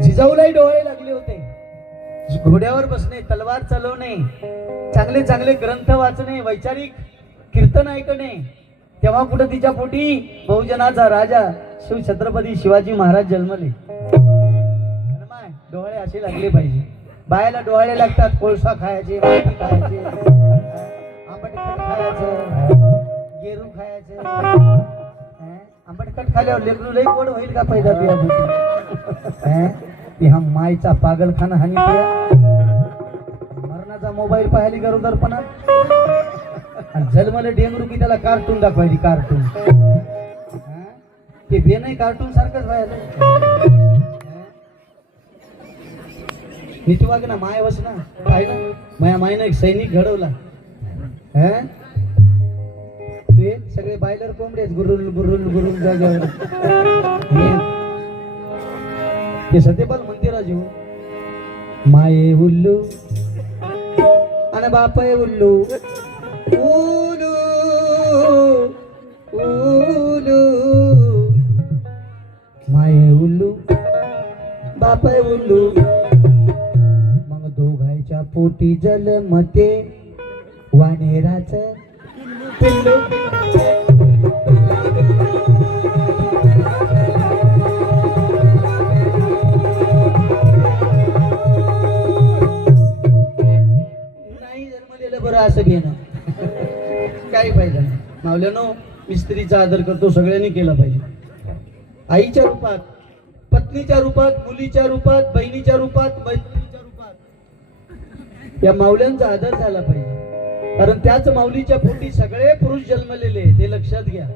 जिजाऊलाही डोळे लागले होते. घोड्यावर बसणे, तलवार चालवणे, चांगले चांगले ग्रंथ वाचणे, वैचारिक कीर्तन ऐकणे. तेव्हा कुठं तिच्या पोटी बहुजनाचा राजा शिव छत्रपती शिवाजी महाराज जन्मले. डोळे असे लागले पाहिजे. बायाला डोळे लागतात. कोळसा खायचे, माती खायचे, आंबटखट खायचं, गेरू खायचं. आंबटखट खाल्यावर लेकरू लई गोड होईल का पैदा ती हा मायचा पागलखाना हानी मरणाचा मोबाईल पाहिली गरोदरपणा आणि जन्मले डेंगरू की त्याला कार्टून दाखवायची. कार्टून ते बे नाही कार्टून सारखंच व्हायला. नीती वाग ना माय वस ना पाहिलं माया मायनं एक सैनिक घडवला. ते सगळे बायलर कोंबडे गुरुल गुरुल गुरुल जाग्यावर ते सत्यपाल मंदिरा जीव माये उल्लू आणि बापय उल्लू उलू उलू माये उल्लू बापय उल्लू. मग दोघांच्या पोटी जलमते वानेराच पिल्लू. बरं असं घेणं काही पाहिजे नाही. मावल्यानो मी स्त्रीचा आदर करतो, सगळ्यांनी केला पाहिजे. आईच्या रूपात, पत्नीच्या रूपात, मुलीच्या रूपात, बहिणीच्या रूपात, मैत्रिणीच्या रूपात या माऊल्यांचा आदर झाला पाहिजे. कारण त्याच माऊलीच्या पोटी सगळे पुरुष जन्मलेले, ते लक्षात घ्या.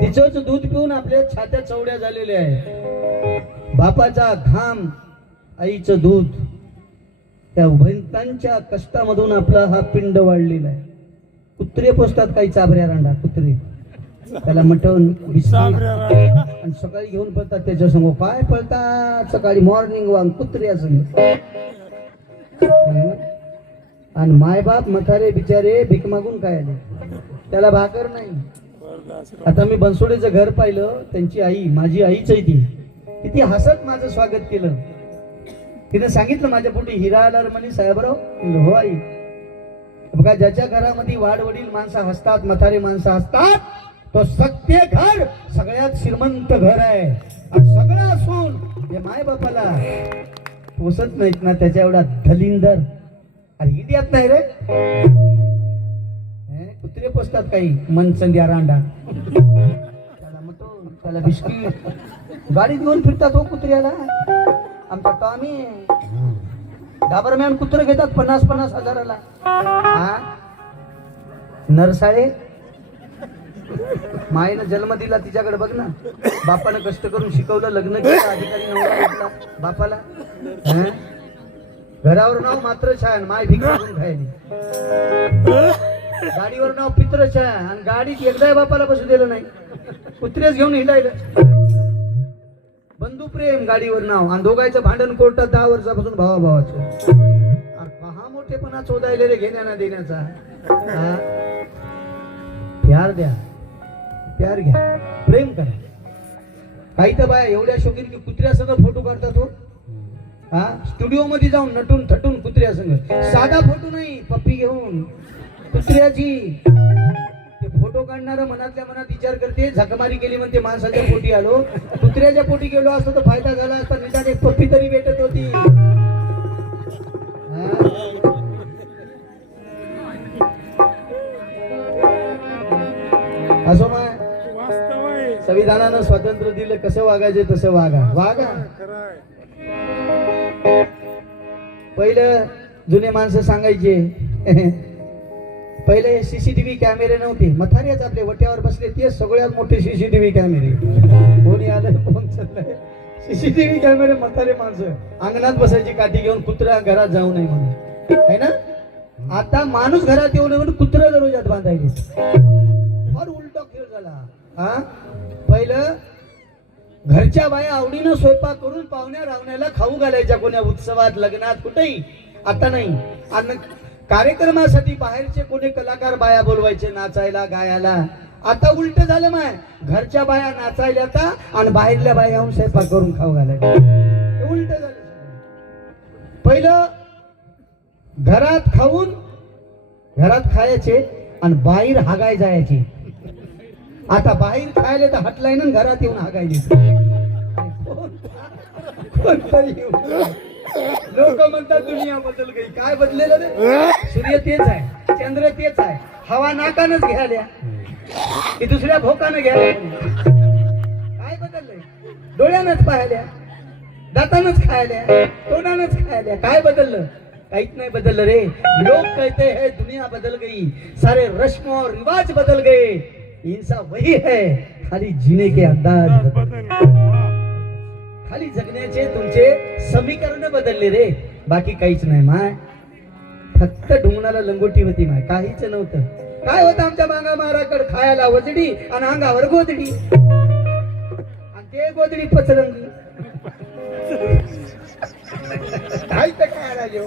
तिचंच दूध पिऊन आपल्या छात्या चवड्या झालेल्या आहेत. बापाचा घाम, आईचं दूध, त्या उभयतांच्या कष्टामधून आपला हा पिंड वाढलेला आहे. कुत्रे पोसतात काही चाबऱ्या रांडा, कुत्रे त्याला मटण आणि सकाळी घेऊन पळतात. त्याच्या समोर काय पळतात सकाळी मॉर्निंग वॉक कुत्रे असं. आणि मायबाप म्हातारे बिचारे भीक मागून काय आले, त्याला भाकर नाही. आता मी बनसोडेचं घर पाहिलं, त्यांची आई माझी आईच आहे ती, किती हसत माझं स्वागत केलं. तिने सांगितलं माझ्या पोटी हिरा आला म्हणे साहेबराव. हो आई. बघा ज्याच्या घरामध्ये वाडवडील माणसं हसतात, म्हातारे माणसं हसतात, तो सत्य घर सगळ्यात श्रीमंत घर आहे. आणि सगळं असून हे माय बापाला पोसत नाहीत ना, त्याच्या एवढा दलिंदर अरे इंडियात नाही रे. कुत्रे पोसतात काही मनचंद्या रांडा, त्याला मटण, त्याला बिस्किट गाडीत घेऊन फिरतात हो कुत्र्याला. आमचा टॉमी डाबरमॅन कुत्र घेतात 50-50 हजाराला. नरसाळे मायेनं जन्म दिला तिच्याकडे बघ ना. बापानं कष्ट करून शिकवलं, लग्न केलं, अधिकारी नवरा भेटला बापाला. घरावर नाव मात्र छान, माय भिक मागून खायली. गाडीवर नाव पित्र छान आणि गाडीत एकदा बापाला बसू दिलं नाही, कुत्रेच घेऊन हिंडायलं. बंधू प्रेम गाडीवर नाव आणि दोघांचं भांडण कोर्टात 10 वर्षापासून भावाभावाचं. पहा मोठेपणा चोदायले रे घेण्याना देण्याचा. प्यार द्या, प्यार घ्या, प्रेम करा. काही तर बाया एवढ्या शौकीन की कुत्र्यासंग फोटो काढतात हो. स्टुडिओ मध्ये जाऊन नटून थटून कुत्र्यासंग, साधा फोटो नाही, पप्पी घेऊन कुत्र्याची. ते फोटो काढणारा मनातल्या मनात विचार करते, झकमारी केली म्हणते माणसाच्या पोटी आलो, कुत्र्याच्या पोटी गेलो असतो तर फायदा झाला असता, निदान एक पप्पी तरी भेटत होती. असो माय, संविधानानं स्वातंत्र्य दिलं, कसं वागायचे तसं वागा. वागा. पहिलं जुने माणसं सांगायचे, पहिले सीसीटीव्ही कॅमेरे नव्हते, मथारीच आपले वट्यावर बसले ते सगळ्यात मोठे सीसीटीव्ही कॅमेरे. कोणी आलं कोण चाललंय, सीसीटीव्ही कॅमेरे. म्हातारे माणसं अंगणात बसायची काठी घेऊन, कुत्रा घरात जाऊ नये म्हणून, है ना. आता माणूस घरात येऊ नये म्हणून कुत्रा दरवाजात बांधायचे. फार उलटा खेळ झाला. पहिलं घरच्या बाया आवडीनं स्वयंपाक करून पाहुण्या रावण्याला खाऊ घालायच्या, कोण्या उत्सवात, लग्नात, कुठेही. आता नाही. आणि कार्यक्रमासाठी बाहेरचे कोणी कलाकार बाया बोलवायचे नाचायला, गायला. आता उलट झालं माय, घरच्या बाया नाचायला आता आणि बाहेरल्या बाया येऊन स्वयंपाक करून खाऊ घालायला. उलट झालं. घरात खाऊन घरात खायचे आणि बाहेर हागाय जायचे. आता बाहेर खायला तर हटलाय ना, घरात येऊन हागायले. लोक म्हणतात दुनिया बदल गई. काय बदलेलं रे? सूर्य तेच आहे, चंद्र तेच आहे, हवा नाकानच घ्यायला की दुसऱ्या भोकानं घ्यायला. काय बदललंय? डोळ्यानंच पाहायला, दातानच खायला, तोंडानच खायला. काय बदललं? काहीच नाही बदललं रे. लोग कहते हैं दुनिया बदल गई, सारे रस्म और रिवाज बदल गए, इंसान वही है, खाली जीने के अंदाज खाली जगण्याचे तुमचे समीकरण बदलले रे, बाकी काहीच नाही. माय फक्त ढुंगणाला लंगोटी होती, माय काहीच नव्हतं. काय होतं आमच्या मांगा माराकड? खायला वजडी आणि अंगावर गोदडी, आणि ते गोदडी पचरंगी. काय तर काय राजो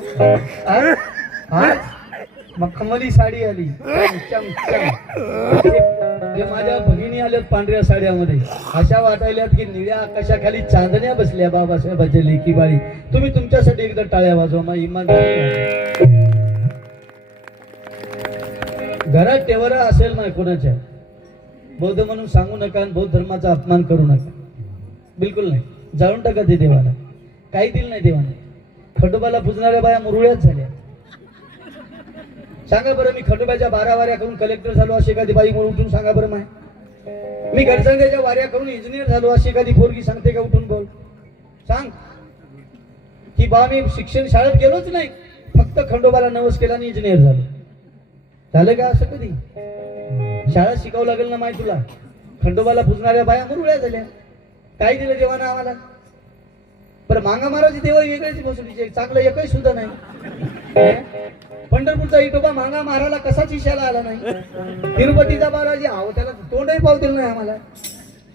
मखमली साडी आली, जे माझ्या भगिनी आल्यात पांढऱ्या साड्यामध्ये, अशा वाटायल्यात की निळ्या आकाशाखाली चांदण्या बसल्या बाबासाहेबाच्या लेकी बाळी. तुम्ही तुमच्यासाठी एकदा टाळ्या वाजवा. मग इमान घरात टेवरा असेल ना कोणाच्या, बौद्ध म्हणून सांगू नका आणि बौद्ध धर्माचा अपमान करू नका, बिलकुल नाही. जाळून टाका ते देवाला. काही दिलं नाही देवाने. खंडोबाला पुजणाऱ्या बाया मुरुळ्याच झाल्या. सांगा बरं, मी खंडोबाच्या 12 वाऱ्या करून कलेक्टर झालो अशी एखादी बाई म्हणून उठून सांगा बरं. मी गडसंग्याच्या वाऱ्या करून इंजिनियर झालो अशी एखादी पोरगी सांगते का? उठून बोल, सांग की बा मी शिक्षण शाळेत गेलोच नाही, फक्त खंडोबाला नवस केला आणि इंजिनियर झालो. झालं का असं कधी? शाळा शिकावं लागेल ना माय तुला. खंडोबाला पुजणाऱ्या बाया मुरुळ्या झाल्या. काय दिलं देवानं आम्हाला? पण मांगा महाराज देव वेगळेच बसवलीचे, चांगलं एकही सुद्धा नाही. पंढरपूरचा इटोबा मांगा महाराला कसाच इशाला आला नाही. तिरुपतीचा बालाजी आहो, त्याला तोंडही पावतील नाही आम्हाला.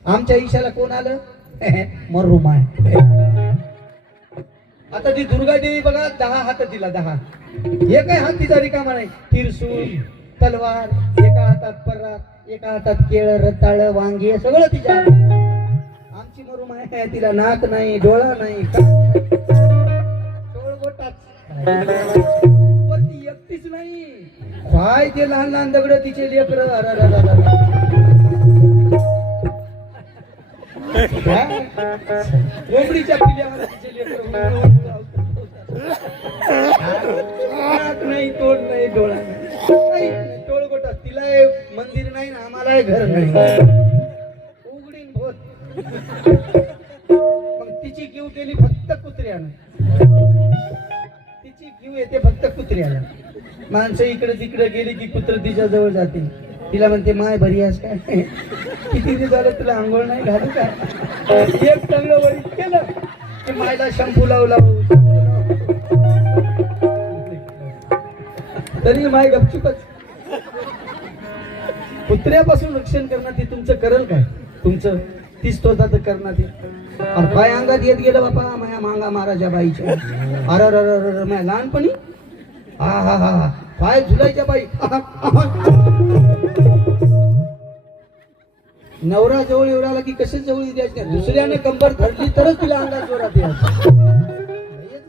आमच्या ईशाला कोण आलं? मर्रू माय. आता ती दुर्गा देवी बघा, 10 हात तिला, 10. एकही हात तिचा रिकामा नाही. त्रिशूल, तलवार, एका हातात परात, एका हातात केळ, रताळ, वांगी, सगळं तिच्या. आमची मरू माय, तिला नाक नाही, डोळा नाही, ती एकटीच नाही. काय ते लहान लहान दगड तिचे लेकर. कोंबडीच्या पिल्यावर तिचे लेकर. नाही, तोड नाही, डोळा नाही, टोळगोटा. तिला मंदिर नाही ना, आम्हाला घर नाही. उघडीन भोत. मग तिची किव केली फक्त कुत्र्यानं. तिची किव येते फक्त कुत्र्याला. माणसं इकडे तिकडे गेली की कुत्र तिच्या जवळ जाते. तिला म्हणते माय बरी आहेस काय? किती दिवस झालं तुला आंघोळ नाही घालू काय? एक चांगलं वरीत केलं की मायला शंभू लावला, तरी माय गपचूपच. कुत्र्यापासून रक्षण करणार ते तुमचं करल काय? तुमचं तीच तो जात करणार ते. अरे काय अंगात येत गेलं बापा माया मांगा महाराजा बाईच्या. अरे माया लहानपणी हा हा हा पाय झुलायच्या बाई. नवरा जवळ एवढाला की कसे जवळ द्यायचे? दुसऱ्याने कंबर धरली तरच तिला अंगात जोरात यायचं.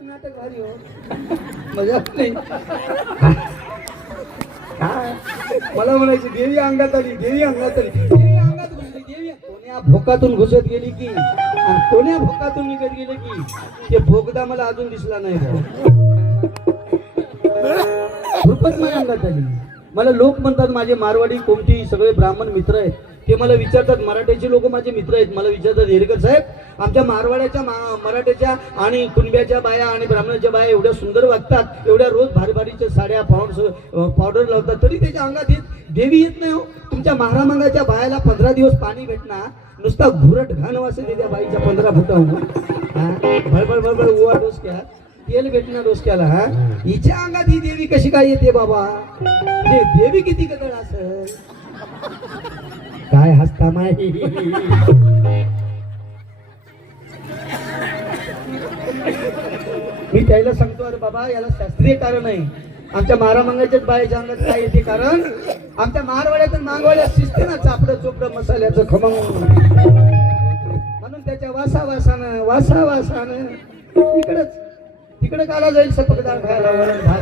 नाटक भारी हो, मजा नाही. मला म्हणायची देवी अंगात आली, देवी अंगात आली, देवी अंगात घुसली. देवी कोण्या भोकातून घुसत गेली की, कोण्या भोकातून निघत गेले की, ते भोगदा मला अजून दिसला नाही. खूपच माझ्या अंगात आली. मला लोक म्हणतात, माझे मारवाडी कोमटी सगळे ब्राह्मण मित्र आहेत, ते मला विचारतात, मराठ्याचे लोक माझे मित्र आहेत, मला विचारतात हेरकर साहेब आमच्या मारवाड्याच्या मराठ्याच्या आणि कुणब्याच्या बाया आणि ब्राह्मणाच्या बाया एवढ्या सुंदर वागतात, एवढ्या रोज भारी भारीच्या साड्या पावडर लावतात, तरी त्याच्या अंगात येत देवी येत नाही हो. तुमच्या महारामांगाच्या बायाला 15 दिवस पाणी भेटणार, नुसता घुरट घाण वासे त्या बाईच्या 15 फुटाहून भळबळ भळबळ ओवा डोसक्यात तेल भेटणार डोसक्याला. हा हिच्या अंगात ही देवी कशी काय येते बाबा? देवी किती गदळ असेल? काय हसता माय? मी त्याला सांगतो, अरे बाबा याला शास्त्रीय कारण आहे. आमच्या महारामांगाच्याच बायाच्या अंगात काय येते? कारण आमच्या मारवाड्यातून मागवाड्यात शिजते ना चापडं चोपडं मसाल्याचं खमंग, म्हणून त्याच्या वासा वासानं इकडच तिकडे काला जाईल सपक डाळ खायला, वरण भात.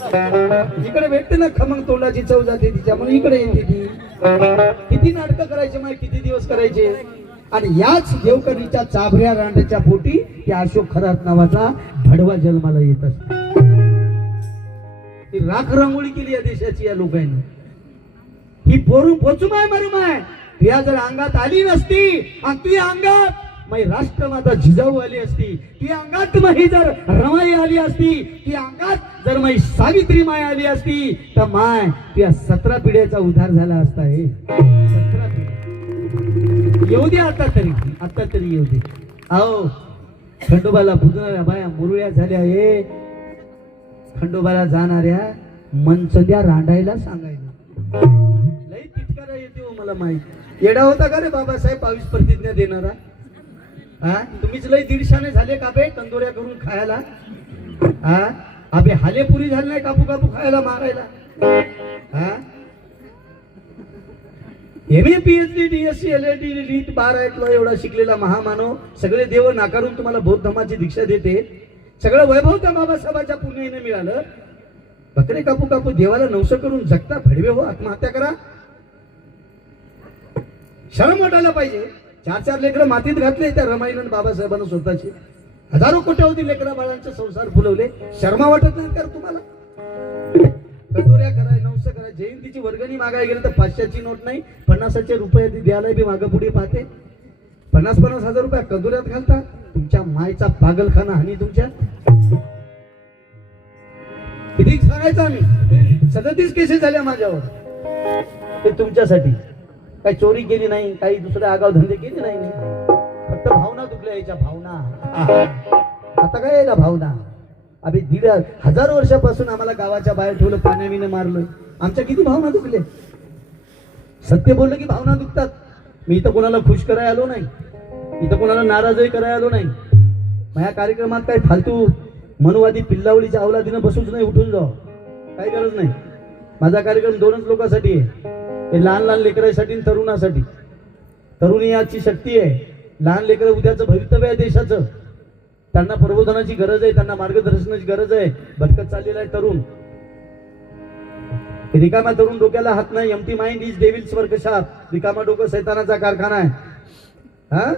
इकडे भेटते ना खमंग तोंडाची चव जाते तिच्यामुळे इकडे येते ती. किती नाटकं करायचे माय, किती दिवस करायचे. आणि याच देवकरीच्या चाभऱ्या रांड्याच्या पोटी त्या अशोक खरात नावाचा भडवा जन्माला येत असतो. ती राख रांगोळी केली या देशाची या लोकांनी. ही पोरून पोचू माय मारू माय, या जर अंगात आली नसती आणि तुझ्या अंगात माई राष्ट्रमाता जिजाऊ आली असती, ती अंगात माही जर रमाई आली असती, ती अंगात जर माई सावित्री माय आली असती, तर माय त्या 17 पिढ्याचा उद्धार झाला असता. हे 17 पिढ्या येऊ दे आता तरी येऊ दे. अहो खंडोबाला पूजणाऱ्या बाया मुरळ्या झाल्या. हे खंडोबाला जाणाऱ्या मनसंध्या रांडायला सांगायला लई तिटकारा येते हो. मला माहित येडा होता का रे बाबासाहेब 22 प्रतिज्ञा देणारा. हा तुम्हीच लई दीडशाने झाले का बे कंदोऱ्या करून खायला. हा अबे हालेपुरी झाले नाही कापू कापू खायला मारायला. हा MA PhD DSc LLD नीट 12 एवढा शिकलेला महामानव सगळे देव नाकारून तुम्हाला बौद्ध धर्माची दीक्षा देते. सगळं वैभव त्या बाबासाहेबाच्या पुण्याने मिळालं. बकरे कापू कापू देवाला नवस करून जगता फडवे हो, आत्महत्या करा. शरम वाटायला पाहिजे. 4 लेकरं मातीत घातले त्या रमाईनं बाबासाहेबांना स्वतःचे. हजारो कोट्यावधी लेकरा बाळांचे संसार फुलवले. शर्मा वाटत नाही तर तुम्हाला. कंदोऱ्या कराय नवस कराय जयंतीची वर्गणी मागायला गेलं तर 500ची नोट नाही 50चे रुपये द्यायला बी मागं पुढे पाहते. 50-50 हजार रुपये कंदोऱ्यात घालता. तुमच्या मायचा पागलखाना आणि तुमच्या किती सांगायचं आम्ही. 37 केसेस झाल्या माझ्यावर. ते तुमच्यासाठी. काही चोरी केली नाही, काही दुसरे आगाव धंदे केले नाही, फक्त भावना दुखल्या याच्या भावना. आता काय यायला भावना. अभि 1,500 वर्षापासून आम्हाला गावाच्या बाहेर ठेवलं, पाण्याविने मारलं. आमच्या किती भावना दुखले. सत्य बोललं की भावना दुखतात. मी इथं कोणाला खुश करायला आलो नाही, इथं कोणाला नाराजही करायला आलो नाही. माझ्या कार्यक्रमात काही फालतू मनुवादी पिल्लावळीच्या अवलादीनं बसूच नाही, उठून जाऊ काही गरज नाही. माझा कार्यक्रम 2च लोकांसाठी आहे. हे लहान लहान लेकरांसाठी आणि तरुणासाठी. तरुणी याची शक्ती आहे. लहान लेकरं उद्याचं भवितव्य आहे देशाचं. त्यांना प्रबोधनाची गरज आहे, त्यांना मार्गदर्शनाची गरज आहे. भटकत चाललेला आहे तरुण. रिकामा तरुण डोक्याला हात नाही. Empty mind is devil's workshop. रिकामा डोकं शैतानाचा कारखाना आहे. हा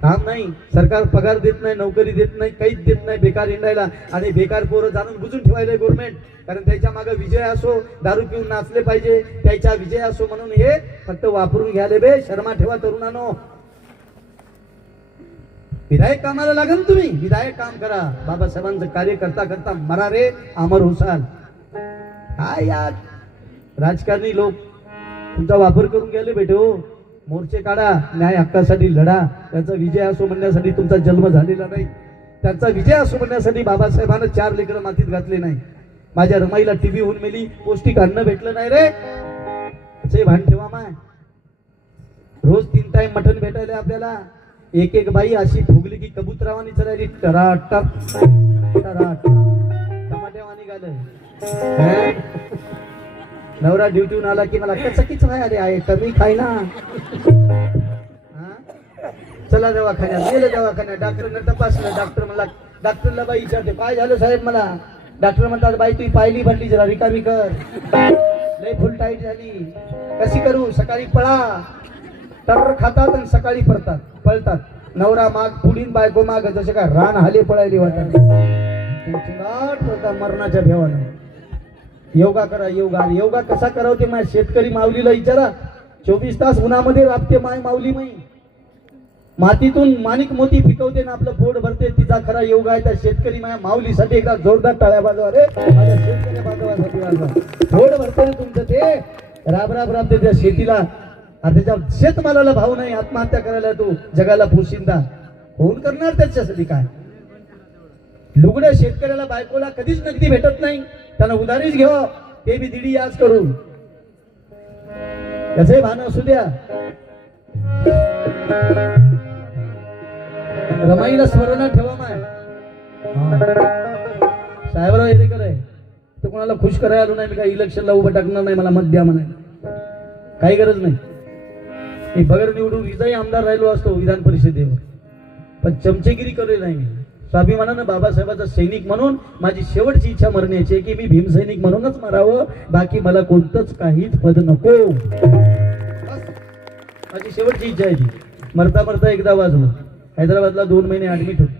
काम नाही. सरकार पगार देत नाही, नोकरी देत नाही, काहीच देत नाही. बेकार हिंडायला आणि बेकार पोरं जाणून बुजून ठेवायला गव्हर्नमेंट. कारण त्याच्या मागे विजय असो, दारू पिऊन नाचले पाहिजे, त्याचा विजय असो म्हणून हे फक्त वापरून घ्याले बे. शर्मा ठेवा तरुणांनो. विधायक कामाला लागेल तुम्ही. विधायक काम करा. बाबासाहेबांचं कार्य करता करता मरा रे अमर होसाल. काय यार राजकारणी लोक तुमचा वापर करून गेले बेटे हो. मोर्चे काढा, न्याय हक्कासाठी लढा. त्यांचा विजय असो म्हणण्यासाठी तुमचा जन्म झालेला नाही. त्यांचा विजय असो म्हणण्यासाठी बाबासाहेबांना 4 लेकरं मातीत घातले नाही. माझ्या रमाईला टीबी होऊन मेली, पौष्टिक अन्न भेटलं नाही रे. असे भान ठेवा माय. रोज 3 टाइम मटण भेटायला आपल्याला. एक बाई अशी फुगली की कबूतरावानी चरायली. टराटक टमाट्यावानी गालं. नवरा ड्युटीहून आला की मला कचकीच व्हायला आहे, कमी खाय ना. चला दवाखान्यात. गेलं दवाखान्यात. डॉक्टरने तपासलं. डॉक्टर मला डॉक्टरला बाई विचारते काय झालं साहेब मला. डॉक्टर म्हणतात बाई तुझी पायली भरली, जरा रिकामी कर. लय फुल टाईट झाली. कशी करू. सकाळी पळा. तर खातात आणि सकाळी पळतात. नवरा माग पुढीन बायको माग. जसे काय रान हाले पळायली वाटत. मरणाच्या भेवानं. योगा करा. योगा कसा करावं ते माझ्या शेतकरी माऊलीला विचारा. 24 तास उन्हामध्ये राबते माय माऊली माई. मातीतून माणिक मोती पिकवते ना आपलं पोट भरते. तिचा खरा योगा आहे. त्या शेतकरी माझ्या माऊलीसाठी एकदा जोरदार टाळ्या वाजवा रे. माझ्या शेतकरी बांधवासाठी वाजवा. पोट भरते ना तुमचं ते. राबते त्या शेतीला. त्याच्या शेतमालाला भाव नाही. आत्महत्या करायला तू जगाला पोशिंदा होऊन करणार त्याच्यासाठी काय. लुगड्या शेतकऱ्याला बायकोला कधीच नगदी भेटत नाही. त्यांना उधारीच घ्यावं, ते बी दिडी याच करून. त्याचे भान असू द्या. रमाईला स्मरण ठेवा माय. साहेबराव हेरेकर आहे तर कोणाला खुश करायला आलो नाही. मी काही इलेक्शनला उभं टाकणार नाही. मला मत द्या म्हणाय काही गरज नाही. मी बगर निवडून विजयी आमदार राहिलो असतो विधान परिषदेवर, पण चमचेगिरी करेल नाही मी. स्वाभिमानानं बाबासाहेबाचा सैनिक म्हणून माझी शेवटची इच्छा मरण्याची आहे की मी भीमसैनिक म्हणूनच मरावं, बाकी मला कोणतंच काहीच पद नको. माझी शेवटची इच्छा आहे ती. मरता मरता एकदा वाजलो. हैदराबादला 2 महिने ऍडमिट होतो.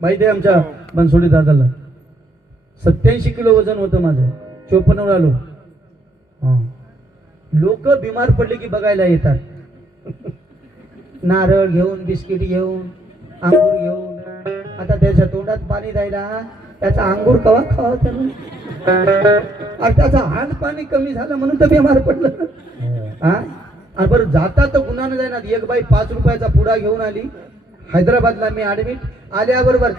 माहिती आहे आमच्या बनसोडे दादाला 87 किलो वजन होतं माझं. 54 वर आलो. लोक बिमार पडले की बघायला येतात. नारळ घेऊन, बिस्किट घेऊन, अंगूर घेऊन. आता त्याच्या तोंडात पाणी द्यायला त्याचा अंगूर कवा खावा त्याचा हात पाणी कमी झालं म्हणून तर बिमार पडलं. हा आणि बरं जाता तर गुन्हा न जाणार. एक बाई 5 रुपयाचा पुडा घेऊन आली. हैदराबादला मी ऍडमिट. आल्याबरोबर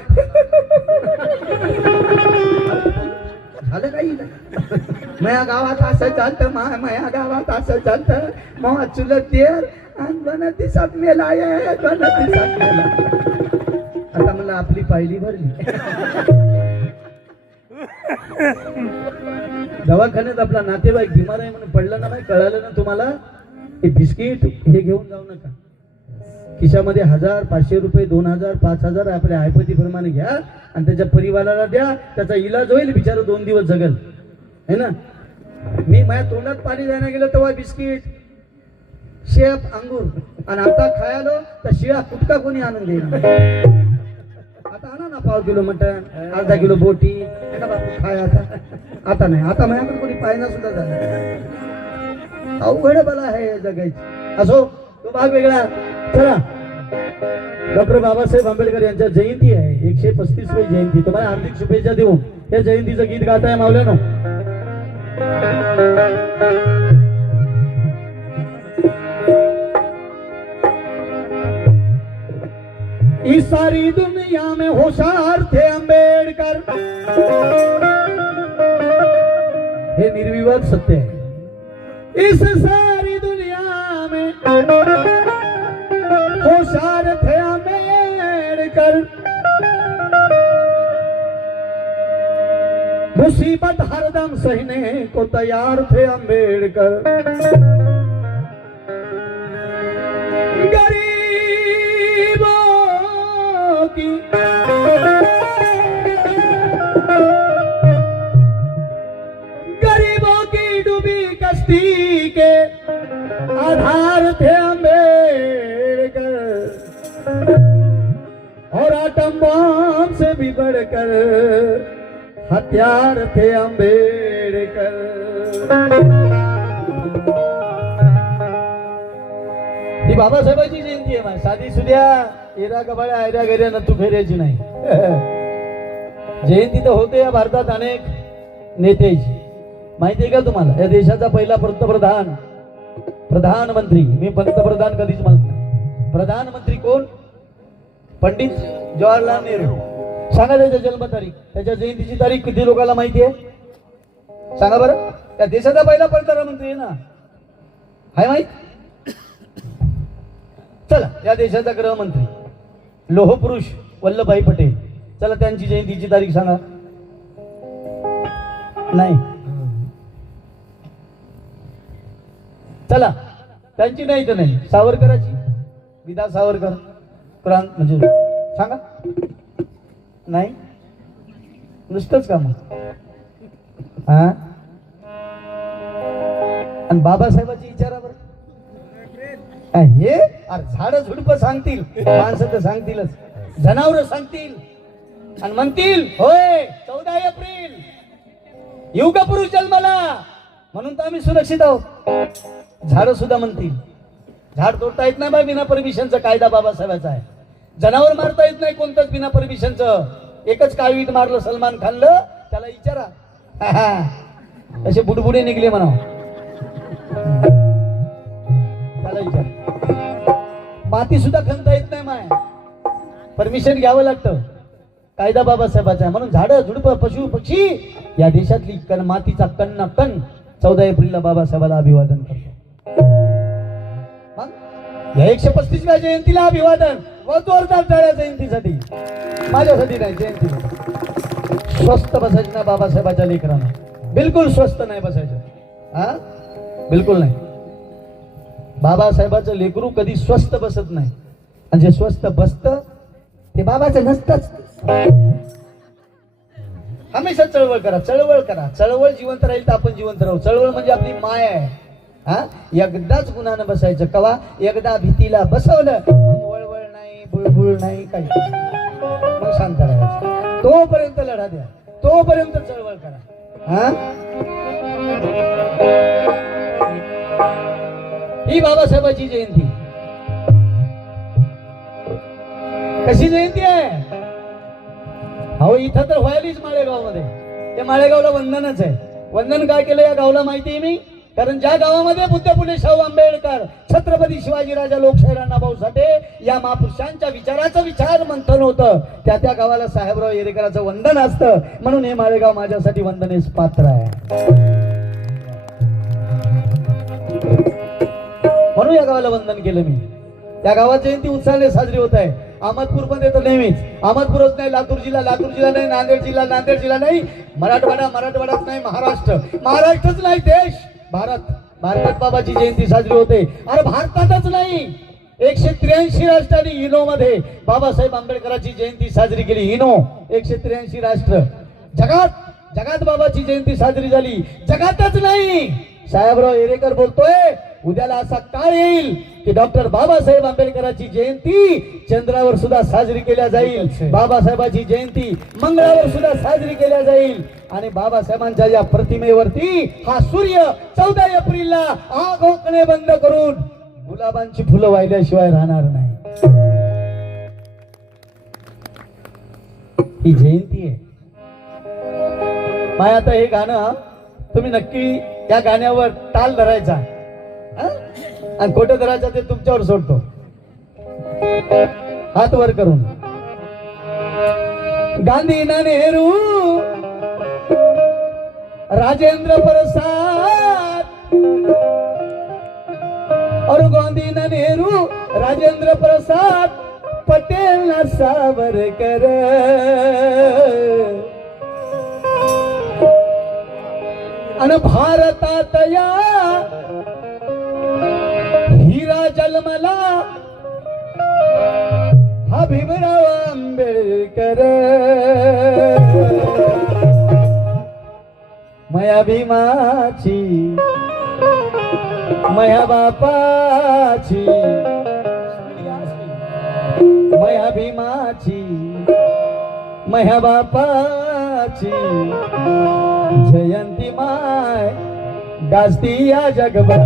झालं काही माया गावात असं चालतं, माया गावात असं चालतं. मग चुलत तेर आणि बनती सात मेला आहे, बनती सात मेला. आता मला आपली पायली भरली. दवाखान्यात आपला नातेवाईक बिमार आहे म्हणून पडलं ना, कळालं ना तुम्हाला, हे बिस्किट हे घेऊन जाऊ नका. खिशामध्ये 1000, 500 रुपये, 2000, 5000 आपल्या ऐपती प्रमाणे घ्या आणि त्याच्या परिवाराला द्या. त्याचा इलाज होईल. बिचारा 2 दिवस जगल है ना. मी माझ्या तोंडात पाणी द्यायला गेलो तेव्हा बिस्किट, शेप, अंगूर आणि आता खायलो तर शिळा कुटका कोणी आणून देईल. आता आणा ना 1/2 किलो मटण, अर्धा किलो बोटी. बापू खाय आता नाही. आता माझ्याकडे कोणी पायना सुद्धा झालं. अवघड बला आहे जगायची. असो तो भाग वेगळा. चला, डॉक्टर बाबासाहेब आंबेडकर यांच्या जयंती आहे. 135वी जयंती. तुम्हाला हार्दिक शुभेच्छा देऊ. या जयंतीचं गीत गाताय मावल्यानो. इस सारी दुनिया में होशियार थे अंबेडकर. हे निर्विवाद सत्य आहे. इस सारी दुनिया में होशियार थे अंबेडकर. मुसीबत हरदम सहने को तैयार थे अंबेडकर. गरीबों की डूबी कश्ती के आधार थे अंबेडकर. और आटम बम से भी बढ़कर हथियार थे अंबेडकर. ही बाबासाहेबांची जयंती आहे. माझी साधी सुद्या एरा गबाळ्या आयऱ्या गैऱ्या नतू फेऱ्याची नाही. जयंती तर होते या भारतात अनेक नेत्याची. माहिती आहे का तुम्हाला, या देशाचा पहिला प्रधानमंत्री, मी पंतप्रधान कधीच म्हणत नाही, प्रधानमंत्री कोण? पंडित जवाहरलाल नेहरू. सांगा त्याच्या जन्मतारीख, त्याच्या जयंतीची तारीख किती लोकांना माहिती आहे? सांगा बरं. त्या देशाचा पहिला प्रधानमंत्री आहे ना, हाय माहित? चला, या देशाचा गृहमंत्री लोहपुरुष वल्लभभाई पटेल. चला, त्यांची जयंतीची तारीख सांगा. नाही, चला त्यांची नाही तर नाही. सावरकराची, विदा सावरकर, क्रांत म्हणजे सांगा. नाही, नुसतंच का मग? हा, आणि बाबासाहेबाची विचारा बरं. हे झाड झुडप सांगतील, माणसं तर सांगतीलच, जनावर सांगतील आणि म्हणतील होय 14 एप्रिल युग पुरुष जन्माला म्हणून तर आम्ही सुरक्षित आहोत. झाड सुद्धा म्हणतील. झाड तोडता येत नाही बा बिना परमिशनचा कायदा बाबासाहेबाचा आहे. जनावर मारता येत नाही कोणतंच बिना परमिशनचं. एकच काळवीट मारलं सलमान खानला, त्याला विचारा. असे बुडबुडे निघले म्हणा, त्याला विचार. माती सुद्धा खणता येत नाही, माय परमिशन घ्यावं लागतं. कायदा बाबासाहेबाचा आहे म्हणून झाडं झुडप पशु पक्षी या देशातली मातीचा कण ना कण 14 एप्रिलला बाबासाहेबाला अभिवादन करतो. या 135व्या जयंतीला अभिवादन. जोरदार टाळ्या जयंतीसाठी, माझ्यासाठी नाही, जयंतीसाठी. स्वस्त बसायचं ना बाबासाहेबाच्या लेकरांना, बिलकुल स्वस्त नाही बसायचं. हा, बिलकुल नाही. बाबासाहेबाचं लेकरू कधी स्वस्त बसत नाही. आणि जे स्वस्त बसतं ते बाबाचं नसतंच. हमेशा चळवळ करा, चळवळ करा. चळवळ जिवंत राहील तर आपण जिवंत राहू. चळवळ म्हणजे आपली माय आहे. हा, एकदाच गुणानं बसायचं. कवा? एकदा भीतीला बसवलं वळवळ नाही, बुळबुळ नाही, काही मग शांत राहायचं. तोपर्यंत लढा द्या, तोपर्यंत चळवळ करा. हा, ही बाबासाहेबांची जयंती. कशी जयंती आहे? अहो इथं तर व्हायलीच माळेगाव मध्ये. त्या माळेगावला वंदनच आहे. वंदन काय केलं या गावला माहिती आहे मी? कारण ज्या गावामध्ये बुद्ध फुले शाहू आंबेडकर छत्रपती शिवाजी राजा लोकशाही राणाभाऊ साठे या महापुरुषांच्या विचाराचं विचार मंथन होतं, त्या गावाला साहेबराव येरेकरांचं वंदन असतं. म्हणून हे माळेगाव माझ्यासाठी वंदनेस पात्र आहे. म्हणून या गावाला वंदन केलं मी. त्या गावात जयंती उत्साहाने साजरी होत आहे. अहमदपूर मध्ये तर नेहमीच. अहमदपूरच नाही, लातूर जिल्हा नाही, नांदेड जिल्हा नाही, मराठवाडाच नाही, महाराष्ट्रच नाही, देश भारतात बाबाची जयंती साजरी होते. अरे भारतातच नाही, 183 राष्ट्रांनी इनो मध्ये बाबासाहेब आंबेडकरांची जयंती साजरी केली. इनो 183 राष्ट्र. जगात बाबाची जयंती साजरी झाली. जगातच नाही. साहेबराव येरेकर बोलतोय उद्याला असा काळ येईल की डॉक्टर बाबासाहेब आंबेडकरांची जयंती चंद्रावर सुद्धा साजरी केल्या जाईल. बाबासाहेबांची जयंती मंगळावर सुद्धा साजरी केल्या जाईल. आणि बाबासाहेबांच्या या प्रतिमेवरती हा सूर्य 14 एप्रिलला आग ओकणे बंद करून गुलाबांची फुलं वाहिल्याशिवाय राहणार नाही. ही जयंती आहे. माय आता हे गाणं तुम्ही नक्की या गाण्यावर ताल धरायचा आणि खोटं धरायचं ते तुमच्यावर सोडतो. हात वर करून. गांधी ना नेहरू राजेंद्र प्रसाद और गांधी ना नेहरू राजेंद्र प्रसाद पटेल ना सावरकर अन भारतात या हीरा जन्मला हा भीमराव आंबेडकर. मया भीमाची मया बापाची मया भीमाची मया बापाची जयंती माय गाजती या जगभर.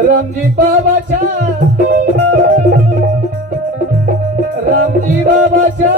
रामजी बाबाच्या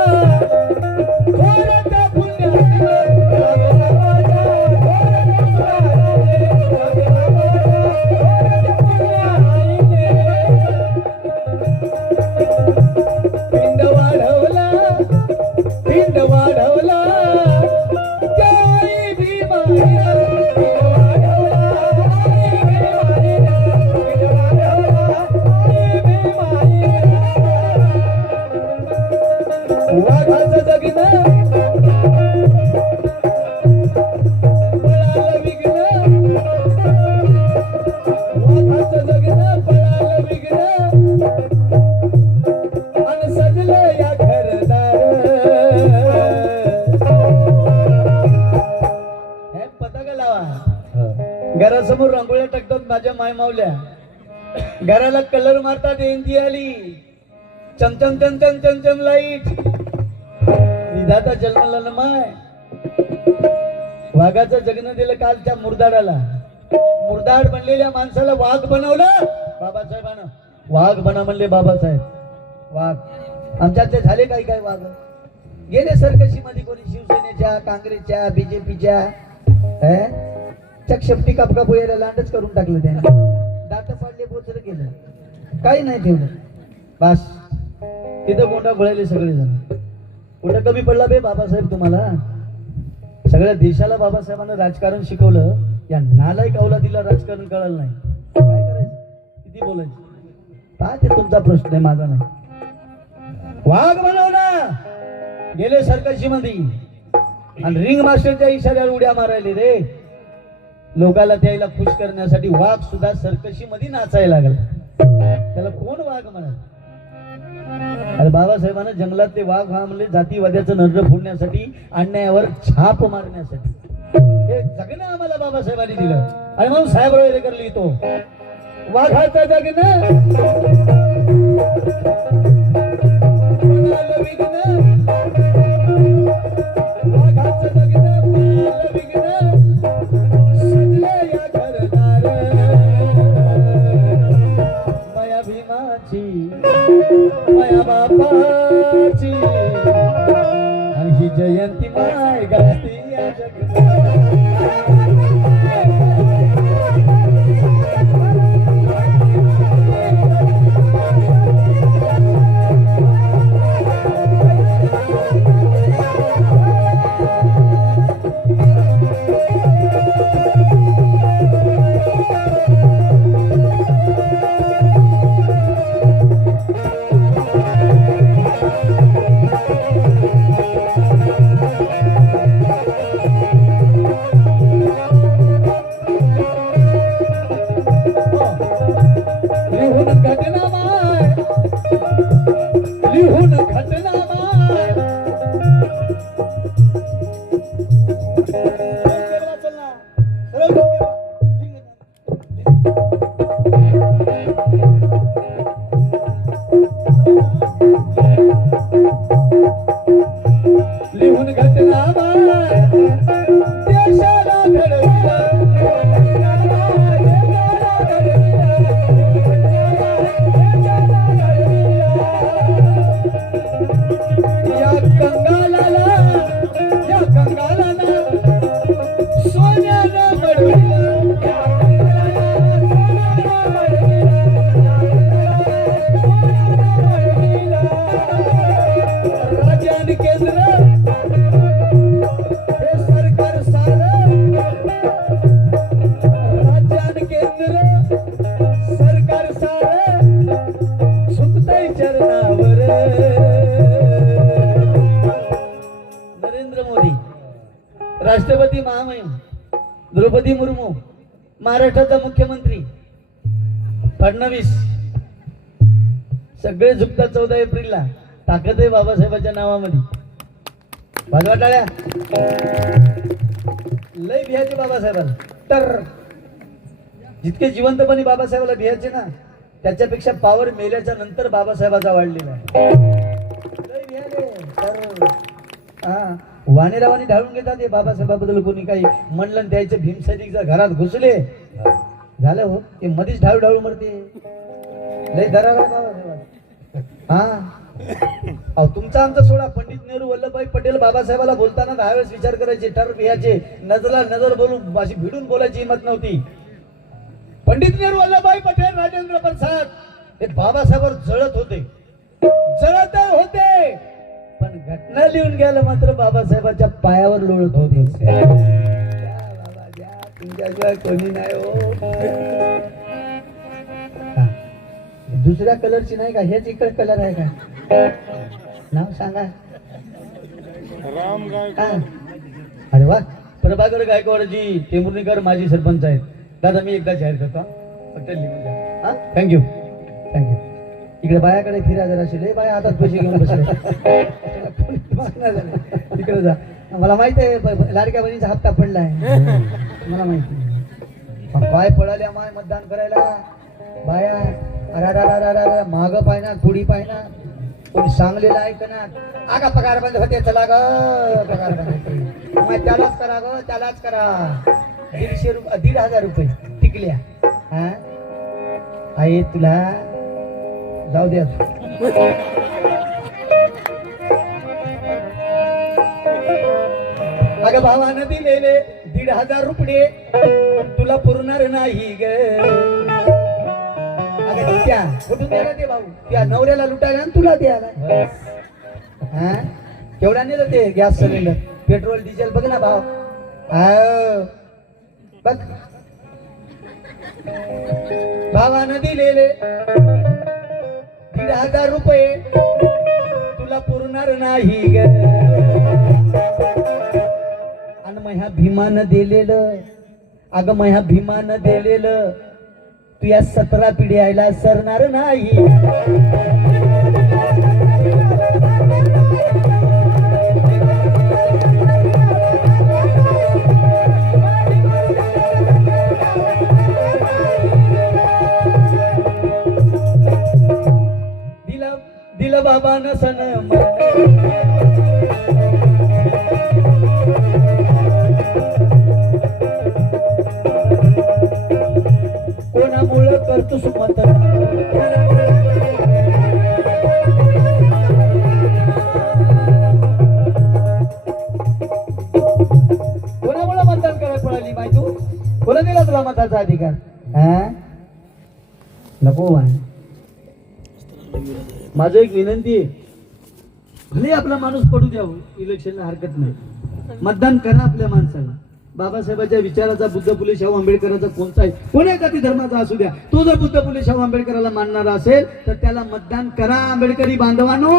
घरासमोर रांगोळ्या टाकतात माझ्या माय मावल्या, घराला कलर मारतात, एनती आली, चमचम चमचम चमचम लाईट, विधाता जन्मला ना माय. वाघाचं जगणं दिलं कालच्या मुरदाडाला, मुरदाड बनलेल्या माणसाला वाघ बनवलं बाबासाहेबांना. वाघ बना म्हणले बाबासाहेब. वाघ आमच्यात ते झाले काही काही वाघ गेले सरकशी मध्ये, कोणी शिवसेनेच्या, काँग्रेसच्या, बीजेपीच्या, चकशपटी कापका पोयाला लांडच करून टाकलं त्याने, दात पाडले, बोचर केलं, काही नाही ठेवलं. बस तिथं गोंडा गोळायले सगळेजण. कुठं कमी पडला बे बाबासाहेब तुम्हाला? सगळ्या देशाला बाबासाहेबांना राजकारण शिकवलं, या नालायक अवलादीला राजकारण कळलं नाही. काय करायचं, किती बोलायचं? का ते तुमचा प्रश्न आहे, माझा नाही. वाघ बनवला गेले सरकशी मध्ये, आणि रिंग मास्टरच्या इशाऱ्यावर उड्या मारायले रे. लोकाला त्याला खुश करण्यासाठी वाघ सुद्धा सरकशी मध्ये नाचायला लागला. त्याला कोण वाघ म्हणाल? अरे बाबासाहेबांना जंगलात ते वाघ हा म्हणले जातीवाद्याचं नरड फोडण्यासाठी, अन्यायावर छाप मारण्यासाठी. हे जगणं आम्हाला बाबासाहेबांनी दिलं. आणि म्हणून साहेबराव हेरेकर लिहितो, वाघाचं जगणं वाघाचं जगणं माया भीमाची, माया बापाची, आणि ही जयंती माय गाती या राष्ट्रपती महामहिम द्रौपदी मुर्मू, महाराष्ट्राचा मुख्यमंत्री फडणवीस, सगळे झुकतात 14 एप्रिलला. ताकद आहे बाबासाहेबांच्या नावामध्ये. वाजवा टाळ्या. लय भियाचे बाबासाहेबांना. तर जितके जिवंतपणे बाबासाहेबाला भियाचे ना, त्याच्यापेक्षा पावर मेल्याच्या नंतर बाबासाहेबाचा वाढलेला आहे. लय भियाले. तर हा वाणीरावानी ढाळून घेतात हे बाबासाहेबाबद्दल. कोणी काही म्हणलं द्यायचं, भीमसैनिकच्या घरात घुसले झालं हो, ते मध्येच ढाळू ढाळू मरते. लय दरार आहे बाबासाहेब. हा अहो तुमचा आमचा सोडा. पंडित नेहरू वल्लभभाई पटेल बाबासाहेबाला बोलताना 10 वेळेस विचार करायचे, टर्फ याचे, नजरला नजर बोलून अशी भिडून बोलायची हिंमत नव्हती. पंडित नेहरू वल्लभभाई पटेल, राजेंद्र प्रसाद हे बाबासाहेबांवर जळत होते, जळत होते, पण घटना लिहून घ्यायला मात्र बाबासाहेबांच्या पायावर लोळत होते. बाबा द्या, तुमच्याशिवाय कोणी नाही हो. दुसऱ्या कलरची नाही का, हेच इकडे कलर आहे का? नाव सांगा. अरे वा, प्रभाकर गायकवाडजी टेंभुर्णीकर माजी सरपंच आहेत. दादा मी एकदा जाहीर करतो, फक्त लिहून द्या. हा थँक्यू थँक्यू. इकडे बायाकडे फिरा जरा. लय बाया हातात पैसे घेऊन बसले. तिकडे जा. मला माहित आहे लाडक्या बहिणीचा हप्ता पडला आहे, मला माहिती. काय पळाल्या माय मतदान करायला बाया अरे माग पाहिना पुढी पाहिना कोणी सांगलेलं ऐक ना आगा पगार बंद होते चला ग पगार बंद होते मग त्यालाच करा ग त्यालाच करा 1,500 रुपये टिकल्या हा आई तुला जाऊ द्या अगं भावानं दिलेले 1,500 रुपये तुला पुरणार नाही ग अगं त्या कुठून द्यायला ते भाऊ त्या नवऱ्याला लुटायला तुला द्यायला हा केवढा नेलं ते गॅस सिलेंडर पेट्रोल डिझेल बघ ना भाव बघ भावानं दिलेले 1,500 रुपये तुला पुरणार नाही ग आणि मह्या भीमानं दिलेलं अगं मह्या भीमानं दिलेलं तू या 17 पिढ्याला सरणार नाही दिलं बाबानं सन कोणामुळं करतोस मत कोणामुळं मतदान करायला पळाली माहिती तू कोणा दिला तुला मताचा अधिकार हा नको माझं एक विनंती आहे भले आपला माणूस पडू द्यावं इलेक्शनला हरकत नाही मतदान करा आपल्या माणसाला बाबासाहेबांच्या विचाराचा बुद्ध फुले शाहू आंबेडकरांचा कोणताही कोण्या जाती धर्माचा असू द्या तो जर बुद्ध फुले शाहू आंबेडकराला मानणारा असेल तर त्याला मतदान करा आंबेडकरी बांधवांनो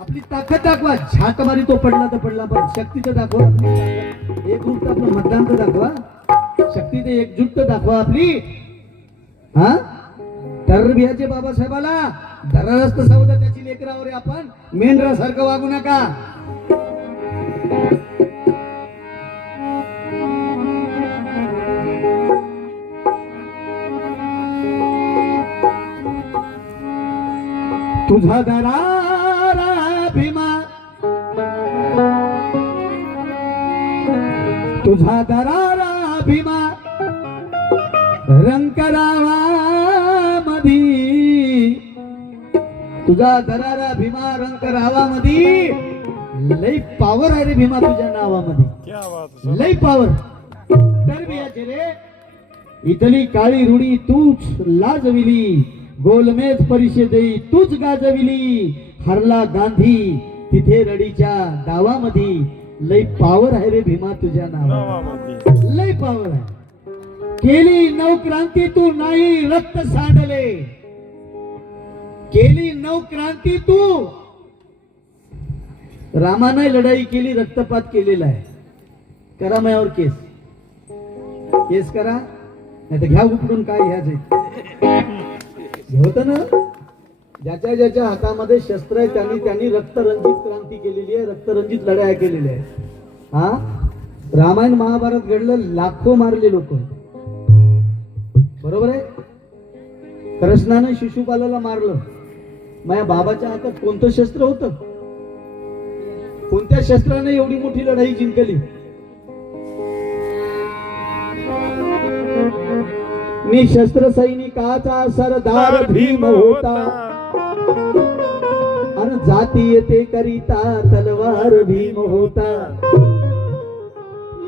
आपली ताकद दाखवा झाट मारी तो पडला तर पडला पण शक्ती तर दाखवा एक रूप तर आपलं मतदान तर दाखवा शक्ती ते एकजूट तर दाखवा आपली हा तर बिहाचे बाबासाहेबाला धरारस्त सौदा त्याची लेकरावर आपण मेंढरासारखं वागू नका तुझा दरारा भीमा तुझा दरारा भीमा रंकरावा मधी तुझा दरारा भीमा रंकरावामध्ये लई पावर आहे रे भीमा तुझ्या नावामध्ये लई पावर तर बियाचे रे इथली काळी रुडी तूच लाजविली गोलमेज परिषदेई तूच गाजविली हरला गांधी तिथे रडीच्या डावामध्ये लई पावर आहे रे भीमा तुझ्या नावामध्ये लई पावर आहे केली नवक्रांती तू नाही रक्त सांडले केली नवक्रांती तू रामाने लढाई केली रक्तपात केलेला आहे करा माझ्यावर केस केस करा नाही तर घ्या उपडून काय घ्यायचं होत ना ज्याच्या ज्याच्या हातामध्ये शस्त्र आहे त्यांनी रक्तरंजित क्रांती केलेली आहे रक्तरंजित लढाया केलेल्या आहेत हा रामायण महाभारत घडलं लाखो मारले लोक बरोबर आहे कृष्णाने शिशुपालाला मारलं माझ्या बाबाच्या हातात कोणतं शस्त्र होतं कोणत्या शस्त्राने एवढी मोठी लढाई जिंकली मी शस्त्र सैनिकाचा सरदार भीम होता अन जातीयते करिता तलवार भीम होता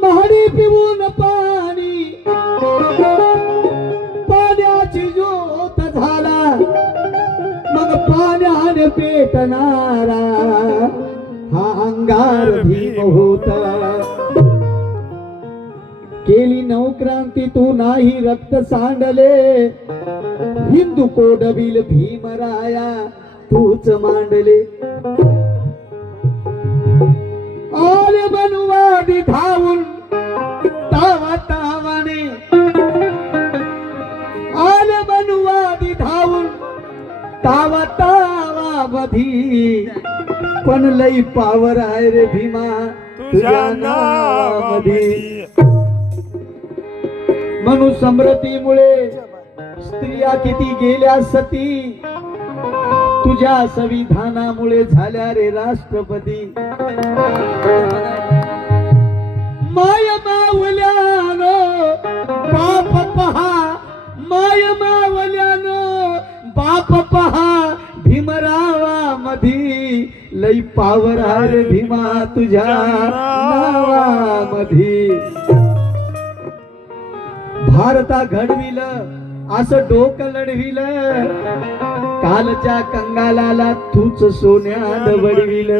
महाडी पिऊन पाणी पाण्याची ज्योत झाला मग पाण्याने पेटणारा हा अंगार भीम होता केली नवक्रांती तू नाही रक्त सांडले हिंदू कोडविल भीमराया तूच मांडले आले बनवादी धावून तावा तावाने आले बनवादी धावून तावा तावा मधी पण लई पावर आहे रे भीमा तुझ्या नावामध्ये मनुसमृतीमुळे स्त्रिया किती गेल्या सती, तुझ्या संविधानामुळे झाल्या रे राष्ट्रपती. माय मावल्यानो बाप पहा, माय मावल्यानो बाप पहा, भीमरावा मधी लई पावर आहे भीमा तुझ्या नावामधी. भारता घडविल असं डोकं लढविल, कालच्या कंगालाला तूच सोन्यात वडविल.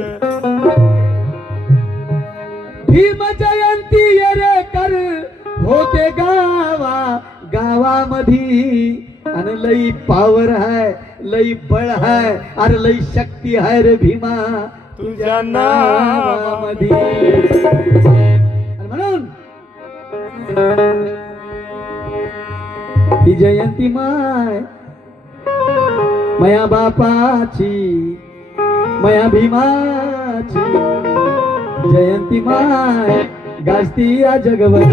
भीम जयंती रे कर होते गावा गावामधी, आणि लई पावर है लई बळ है अरे लई शक्ती है रे भीमा तुझ्या नावामधी. आणि म्हणून ही जयंती माय मया बापाची मया भीमाची, जयंती माय गाजती या जगभर.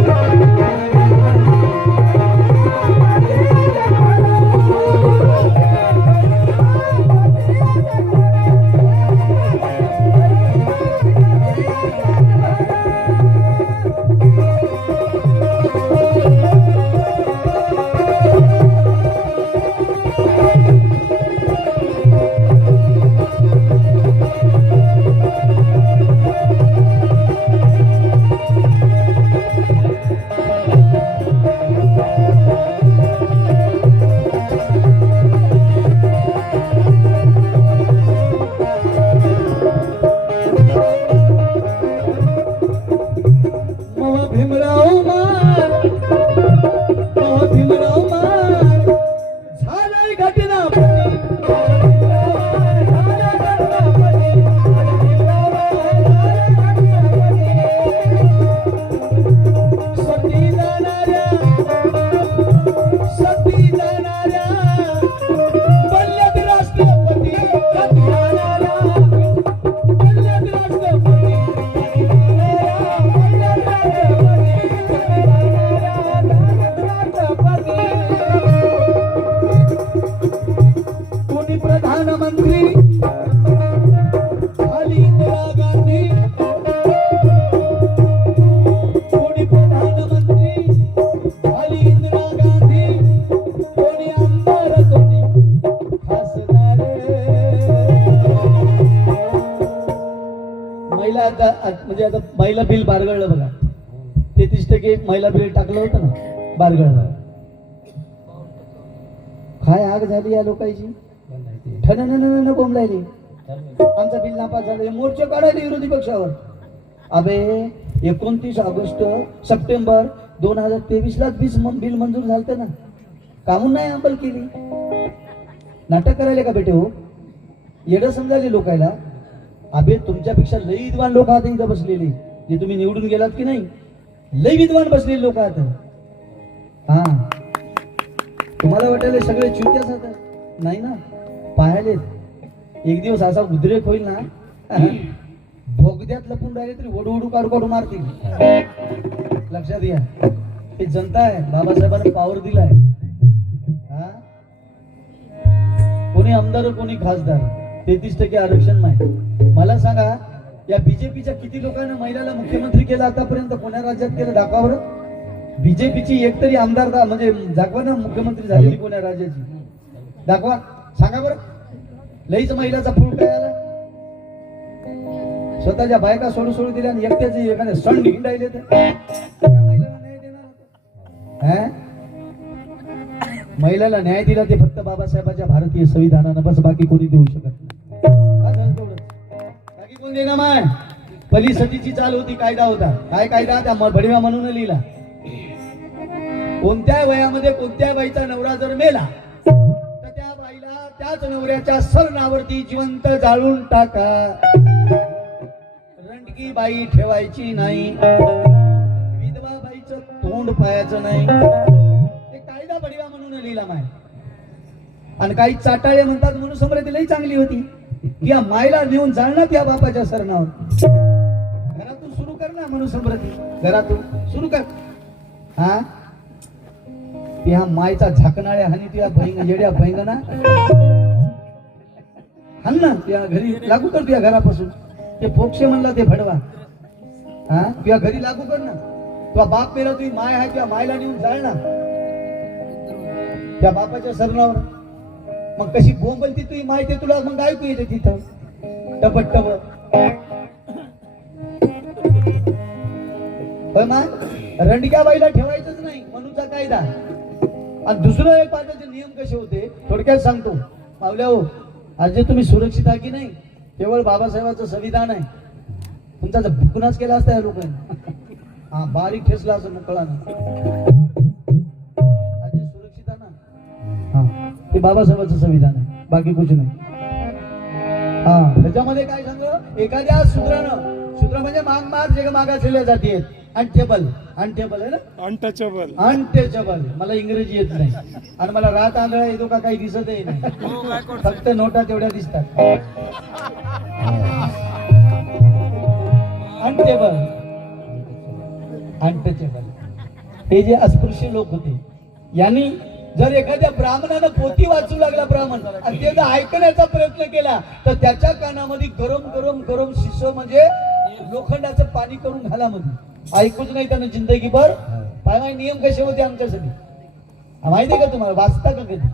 म्हणजे आता महिला बिल बारगळलं बघा, 33% महिला बिल टाकलं होतं ना, बारगळलं. काय आग झाली या लोकांची, ठणन बोंबलायली. आमचा बिल नापास झाला, मोर्चे काढायले विरोधी पक्षावर. अबे 29 ऑगस्ट सप्टेंबर 2023 बिल मंजूर झालं ना, कामून नाही अंमल केली. नाटक करायला का बेटे हो, येडं समजायले लोकायला. अबे तुमच्यापेक्षा लई विद्वान लोक आहेत इथं बसलेले, जे तुम्ही निवडून गेलात की नाही, लई विद्वान बसलेले लोक आहेत. हा, तुम्हाला वाटेल सगळे चुक्याच आहेत, नाही ना. पाहिले एक दिवस असा उद्रेक होईल ना, भोगद्यात लपून राहिले तरी ओढू ओढू काढू काढू मारतील. लक्षात घ्या, हे जनता आहे, बाबासाहेबांनी पावर दिलाय. हा, कोणी आमदार कोणी खासदार, 33% आरक्षण नाही. मला सांगा, या बीजेपीच्या किती लोकांना महिलाला मुख्यमंत्री केलं आतापर्यंत, कोण्या राज्यात केलं दाखवा बरं. बीजेपीची एक तरी आमदार म्हणजे दाखवा ना मुख्यमंत्री झालेली कोण्या राज्याची, दाखवा, सांगा बरं. लईच महिलाचा फूल काय आला, स्वतःच्या बायका सोडू सोडू दिल्या आणि एकट्याचे एखाद्या सण हिंडायले तर महिलाला न्याय देणार. महिलाला न्याय दिला ते फक्त बाबासाहेबांच्या भारतीय संविधानानं, बस, बाकी कोणी देऊ शकत नाही. बाकी कोण देणार माय. पहिली सतीची चाल होती, कायदा होता. काय कायदा, त्या भडव्या म्हणून लिहिला, कोणत्या वयामध्ये कोणत्या बाईचा नवरा जर मेला तर त्या बाईला त्याच नवऱ्याच्या सरणावरती जिवंत जाळून टाका, रंडकी बाई ठेवायची नाही, विधवा बाईचं तोंड पाहायचं नाही. ते कायदा बडव्या म्हणून लिहिला माय. आणि काही चाटाळे म्हणतात म्हणून समृद्धी लई चांगली होती, की या मायला नेऊन जाळणार या बापाच्या सरणावर. घरातून सुरू कर ना म्हणून समृद्धी, घरातून सुरू कर. हा, त्या मायचा झाकणाळ्या हानी तुया बहिंग येड्या बहिंग ना हान ना त्या घरी लागू कर तुया घरापासून ते पोक्षे म्हणला ते भडवा हा तुया घरी लागू कर ना तुझा बाप मेला तुझी माय आहे तुझ्या मायला नेऊन जाळ ना त्या बापाच्या सरणावर मग कशी बोंबलती तुझी माय ते तुला मग ऐकू येते तिथं टपट टपट रंडक्या बाईला ठेवायचंच नाही मनूचा कायदा आणि दुसरं एक पाठाचे नियम कसे होते थोडक्यात सांगतो मावल्या हो आज जे तुम्ही सुरक्षित आहे की नाही केवळ बाबासाहेबांचं संविधान आहे तुमचा जर भुकनाच केला असता या लोकांनी हा बारीक ठेसला असं मोकळा ना आज जे सुरक्षित आहे ना हा ते बाबासाहेबांचं संविधान आहे बाकी कुछ नाही हा त्याच्यामध्ये काय सांग एखाद्या शूद्र म्हणजे माग जे मागासलेल्या जाती आहेत अनटेबल आहे ना अनटचेबल मला इंग्रजी येत नाही आणि मला रात आंधळा येतो का काही दिसतही नाही फक्त नोटा तेवढ्या दिसतात अनटचेबल हे जे अस्पृश्य लोक होते यांनी जर एखाद्या ब्राह्मणानं पोथी वाचू लागला ब्राह्मण आणि ते जर ऐकण्याचा प्रयत्न केला तर त्याच्या कानामध्ये गरम गरम गरम शिसो म्हणजे लोखंडाचं पाणी करून घाला मध्ये ऐकूच नाही त्यानं जिंदगीभर पाय नियम कसे होते आमच्यासाठी माहिती का तुम्हाला वाचता का कधी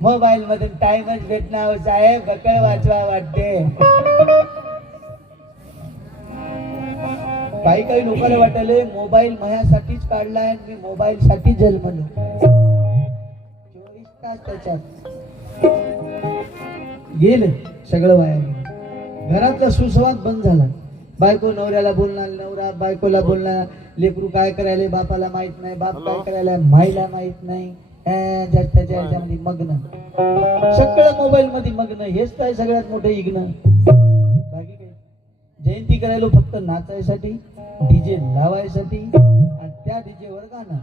मोबाईल मध्ये टाइमच भेटणार साहेब बकळ वाचवा वाटते काही लोकांना वाटले मोबाईल माझ्यासाठीच काढलाय मी मोबाईल साठी जन्मलो 24 तास त्याच्यात गेले सगळं वाया गेलं घरातला सुसंवाद बंद झाला बायको नवऱ्याला बोलणार नवरा बायकोला बोलणार लेकरू काय करायला बापाला माहित नाही बाप काय करायला माईला माहित नाही त्याच्या ह्याच्यामध्ये मग्न सगळं मोबाईल मध्ये मग्न हेच काय सगळ्यात मोठं इग्न बाकी काय जयंती करायला फक्त नाचायसाठी डीजे लावायसाठी आणि त्या डीजे वर गाणं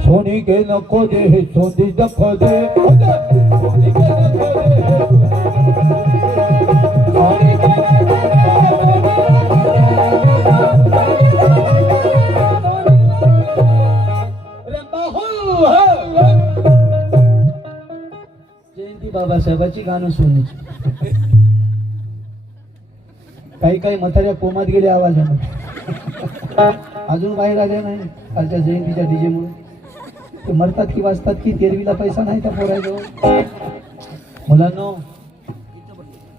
सोनी के नको दे सोनी नको दे सोनी के नको जयंती बाबासाहेबाची गाणं सोनायची काही म्हाताऱ्या कोमात गेले आवाजाने अजून बाहेर आले नाही कालच्या जयंतीच्या डीजे मुळे ते मरतात की वाचतात की तेरवीला पैसा नाही त्या पोरायजवळ मुलांनो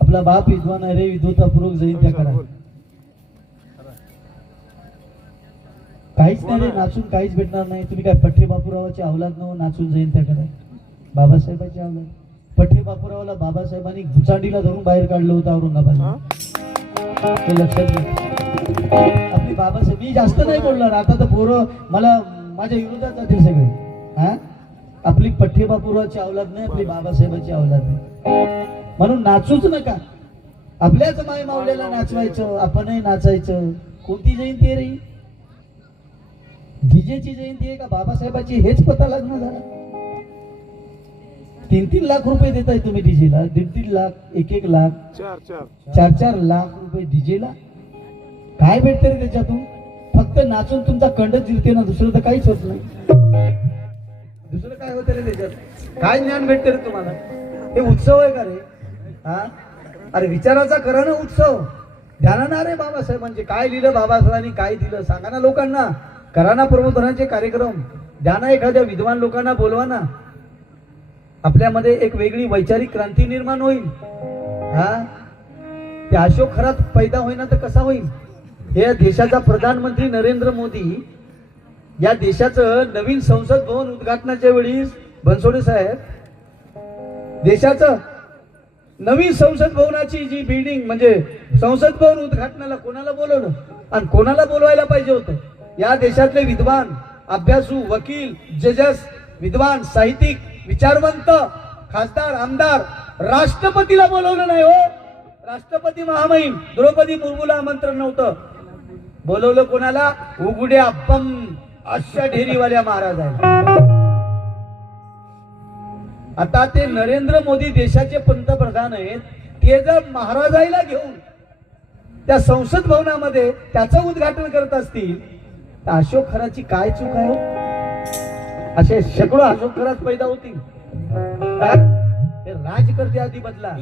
आपला बाप विद्वान आहे रे विद्वतापूर्वक जयंत्या करा काहीच नाही रे नाचून काहीच भेटणार नाही तुम्ही काय पठ्ठे बापूरावाची अवलाद न नाचून जयंत्या करा बाबासाहेबांची अवलाद पठ्ठे बापूरावाला बाबासाहेबांनी गुचांडीला धरून बाहेर काढलं होतं औरंगाबादला ते लक्षात घ्या आपली बाबासाहेब मी जास्त नाही बोलणार आता तर पोरं मला माझ्या विरोधात जातील सगळे हा आपली पठ्ठे बापूरावाची अवलाद नाही आपली बाबासाहेबांची अवलाद नाही म्हणून नाचूच नका आपल्याच माय मावल्याला नाचवायचं आपणही नाचायचं कोणती जयंती आहे रे डीजेची जयंती आहे का बाबासाहेबाची हेच पता लागणार झाला 3-3 लाख रुपये देताय तुम्ही डीजेला 1.5 लाख 1-1 लाख 4-4 लाख रुपये डीजेला काय भेटते रे त्याच्यातून फक्त नाचून तुमचा कंडच जिरते ना दुसरं तर काहीच होत नाही दुसरं काय होतं रे त्याच्यात काय ज्ञान भेटते रे तुम्हाला हे उत्सव आहे का रे हा अरे विचाराचा करा ना उत्सव ध्याना रे बाबासाहेबांचे काय लिहिलं बाबासाहेबांनी काय दिलं सांगा ना लोकांना करा ना प्रबोधनाचे कार्यक्रम द्या ना एखाद्या विद्वान लोकांना बोलवा ना आपल्यामध्ये एक वेगळी वैचारिक क्रांती निर्माण होईल हा ते अशोक खरात पैदा होईना तर कसा होईल हे देशाचा प्रधानमंत्री नरेंद्र मोदी या देशाचं नवीन संसद भवन उद्घाटनाच्या वेळी बनसोडे साहेब देशाचं नवीन संसद भवनाची जी बिल्डिंग म्हणजे संसद भवन उद्घाटनाला कोणाला बोलवलं आणि कोणाला बोलवायला पाहिजे होतं या देशातले विद्वान अभ्यासू वकील जजेस विद्वान साहित्यिक विचारवंत खासदार आमदार राष्ट्रपतीला बोलवलं नाही हो राष्ट्रपती महामहिम द्रौपदी मुर्मूला आमंत्रण नव्हतं बोलवलं कोणाला उघड्या बम अशा ढेरीवाल्या महाराजांना आता ते नरेंद्र मोदी देशाचे पंतप्रधान आहेत ते जर महाराजाईला घेऊन त्या संसद भवनामध्ये त्याचं उद्घाटन करत असतील तर अशोक खराची काय चूक आहे असे शेकडो अशोक खराच पैदा होतील. हे राजकर्ते आधी बदला,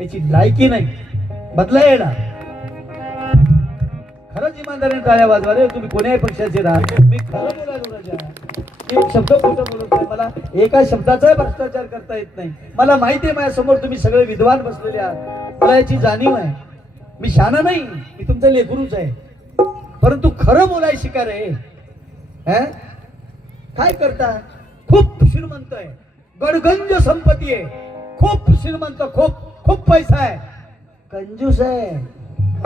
याची लायकी नाही, बदला येणार. खरंच इमानदारीने टाळ्या वाजवा रे, तुम्ही कोण्याही पक्षाचे राहा. मी खरं बोलायलो राजा, मी एक शब्द खोटं बोलत नाही. मला एका शब्दाचा भ्रष्टाचार करता येत नाही. मला माहिती आहे माझ्यासमोर तुम्ही सगळे विद्वान बसलेले आहात, मला याची जाणीव आहे. मी शहाणा नाही, मी तुमचं लेकरूच आहे. परंतु खरं बोलाय शिका रे. काय करता? खूप श्रीमंत आहे, गडगंज संपत्ती आहे, खूप श्रीमंत, खूप खूप पैसा आहे, कंजूस आहे,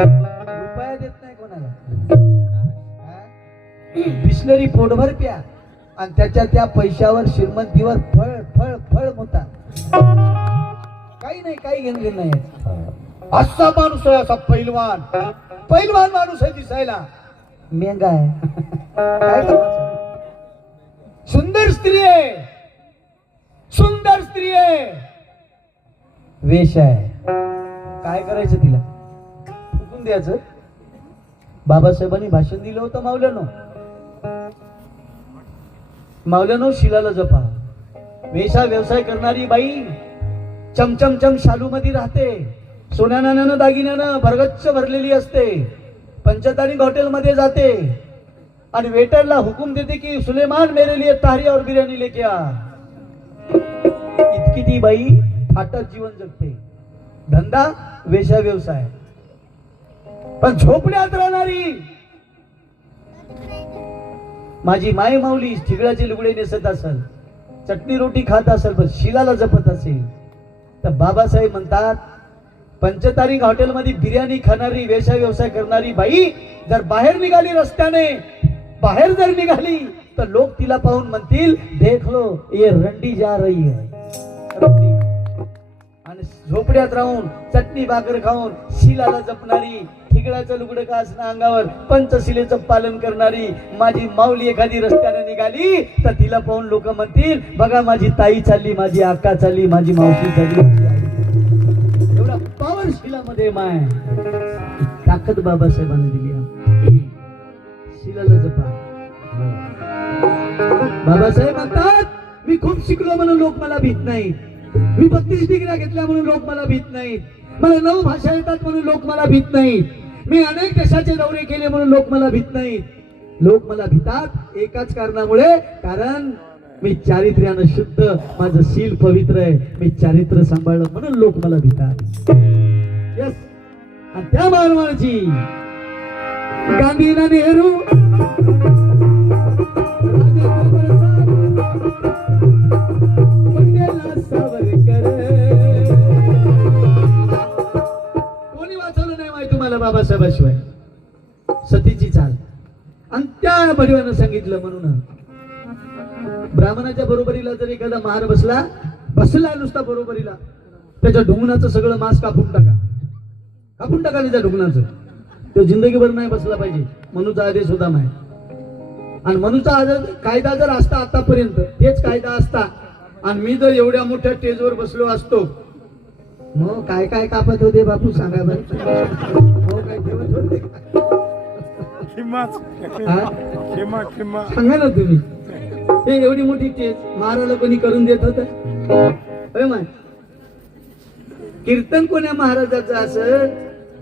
रुपया देत नाही कोणाला. बिस्लरी पोटभर प्या आणि त्याच्या त्या पैशावर श्रीमंतीवर फळ फळ फळ मोठा. काही नाही, काही घेणं नाही. असा माणूस आहे, असा पैलवान, पैलवान माणूस आहे, दिसायला मेंगा आहे. काय करायचं? सुंदर स्त्री आहे, सुंदर स्त्री आहे, वेश आहे. काय करायचं तिला? फुकून द्यायचं. बाबासाहेबांनी भाषण दिलं होतं मावल्यानो, शिलाला जपा. वेशा व्यवसाय करणारी बाई चमचमचम शालू मध्ये राहते, सोन्या नाण्यानं दागिन्यानं भरगच्च भरलेली असते, पंचतारीख हॉटेलमध्ये जाते आणि वेटरला हुकूम देते की सुलेमान मेरे लिए तारी और बिर्याणी लेके आ. इतकी ती बाई थाटात जीवन जगते. धंदा वेशा व्यवसाय. पण झोपड्यात राहणारी माझी माय माऊली ठिगळाचे लुगडे नेसत असेल, चटणी रोटी खात असेल, पण शिलाला जपत असेल, तर बाबासाहेब म्हणतात पंचतारीख हॉटेलमध्ये बिर्याणी खाणारी वेशा व्यवसाय करणारी बाई जर बाहेर निघाली, रस्त्याने बाहेर जर निघाली, तर लोक तिला पाहून म्हणतील देख लो ये रंडी जा रही है. आणि झोपड्यात राहून चटणी भाकर खाऊन शिलाला जपणारी, ठिगळाचं लुगडं का असणं अंगावर, पंचशिलेचं पालन करणारी माझी माऊली एखादी रस्त्याने निघाली, तर तिला पाहून लोक म्हणतील बघा माझी ताई चालली, माझी आका चालली, माझी मावशी चालली. एवढा पावर शिलामध्ये माय ताकद बाबासाहेबांनी दिली. शिलाला जपा. बाबासाहेब म्हणतात मी खूप शिकलो म्हणून लोक मला भीत नाहीत, मी 32 डिग्र्या घेतल्या म्हणून लोक मला भीत नाहीत, मला 9 भाषा येतात म्हणून लोक मला भीत नाहीत, मी अनेक देशाचे दौरे केले म्हणून लोक मला भीत नाहीत. लोक मला भीतात एकाच कारणामुळे, कारण मी चारित्र्यानं शुद्ध, माझं शील पवित्र आहे, मी चारित्र्य सांभाळलं म्हणून लोक मला भीतात. यस. आणि त्या मानवाची गांधीना नेहरू कोणी वाचवलं नाही माहिती तुम्हाला बाबासाहेबाशिवाय. सतीची चाल. आणि त्या भडव्यानं सांगितलं म्हणून ब्राह्मणाच्या बरोबरीला जर एखादा महार बसला नुसता बरोबरीला, त्याच्या ढुंगणाचं सगळं मांस कापून टाका त्याच्या ढुंगणाचं. तो जिंदगीभर नाही बसला पाहिजे. मनूचा आदेश होता माय. आणि मनूचा आदेश कायदा जर असता आतापर्यंत, तेच कायदा असता, आणि मी जर एवढ्या मोठ्या स्टेजवर बसलो असतो, मग काय काय कापत होते बापू सांगा बरं. हो काय ठेवत होते सांगा ना तुम्ही. हे एवढी मोठी स्टेज महाराला कोणी करून देत होत? कीर्तन कोण्या महाराजाचं असं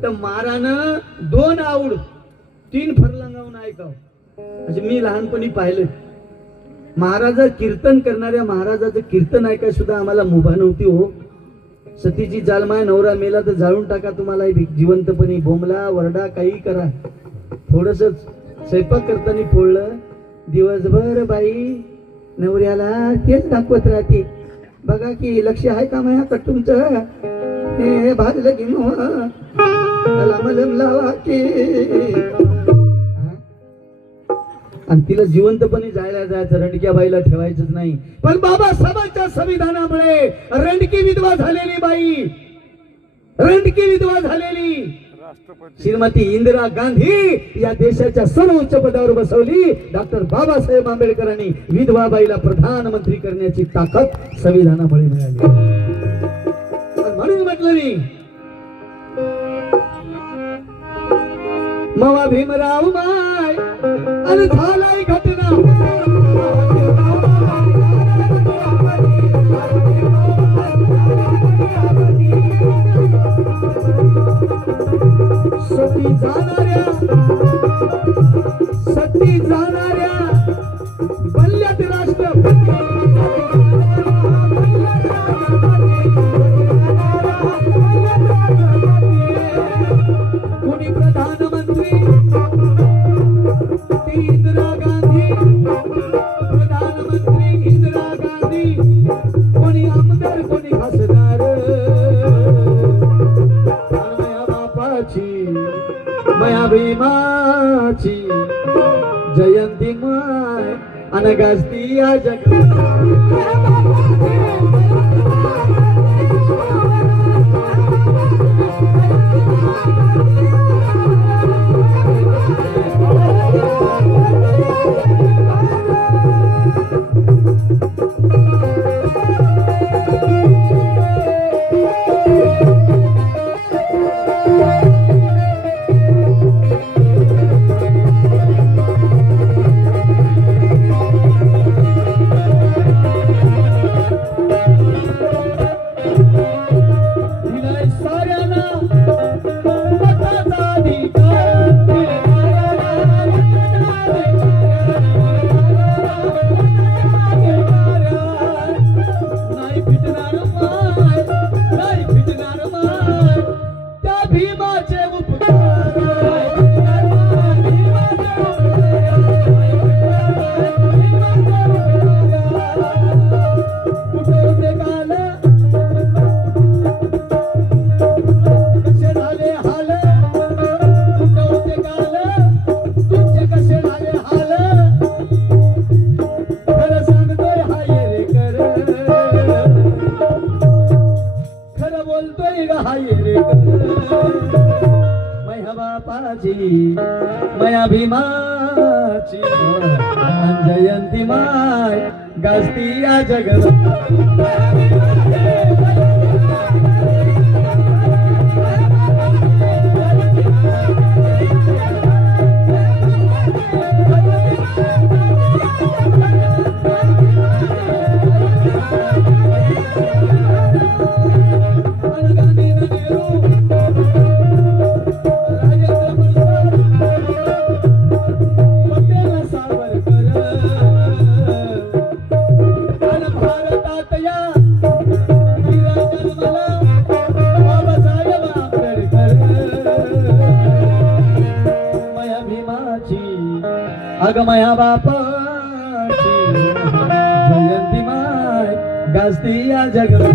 तर महारानं 2 आवड 3 फरलांगावून ऐकाव. म्हणजे मी लहानपणी पाहिलं महाराज कीर्तन करणाऱ्या महाराजाचं कीर्तन ऐकाय सुद्धा आम्हाला मुभा नव्हती हो. सतीची जालमाय नवरा मेला तर जाळून टाका, तुम्हाला जिवंतपणी बोंबला वरडा काही करा. थोडस स्वयंपाक करताना फोडलं, दिवसभर बाई नवऱ्याला तेच दाखवत राहते, बघा की लक्ष आहे का माया कट्टुमचं, हे भाजलं की मलम लावा की. आणि तिला जिवंतपणे जायचं, रंडक्या बाईला ठेवायचंच नाही. पण बाबासाहेबांच्या संविधानामुळे रंडकी विधवा झालेली बाई, रंडकी विधवा झालेली श्रीमती इंदिरा गांधी या देशाच्या सर्वोच्च पदावर बसवली. डॉक्टर बाबासाहेब आंबेडकरांनी विधवा बाईला प्रधानमंत्री करण्याची ताकद संविधानामुळे मिळाली. म्हणून म्हटलं मी मवा भीमराव माय आणि झालाय घटना सती जाणाऱ्या बल्ल्यात राष्ट्रपती कोणी प्रधानमंत्री ती इंदिरा गांधी प्रधानमंत्री इंदिरा गांधी कोणी आमदार कोणी खासदार माया बापाची माया भीमाची जयंती माय अनगास्ती या जगात मया भीमाची जयंती माय गाजती या अग मया बापाची जयंती माय गाजती या जगात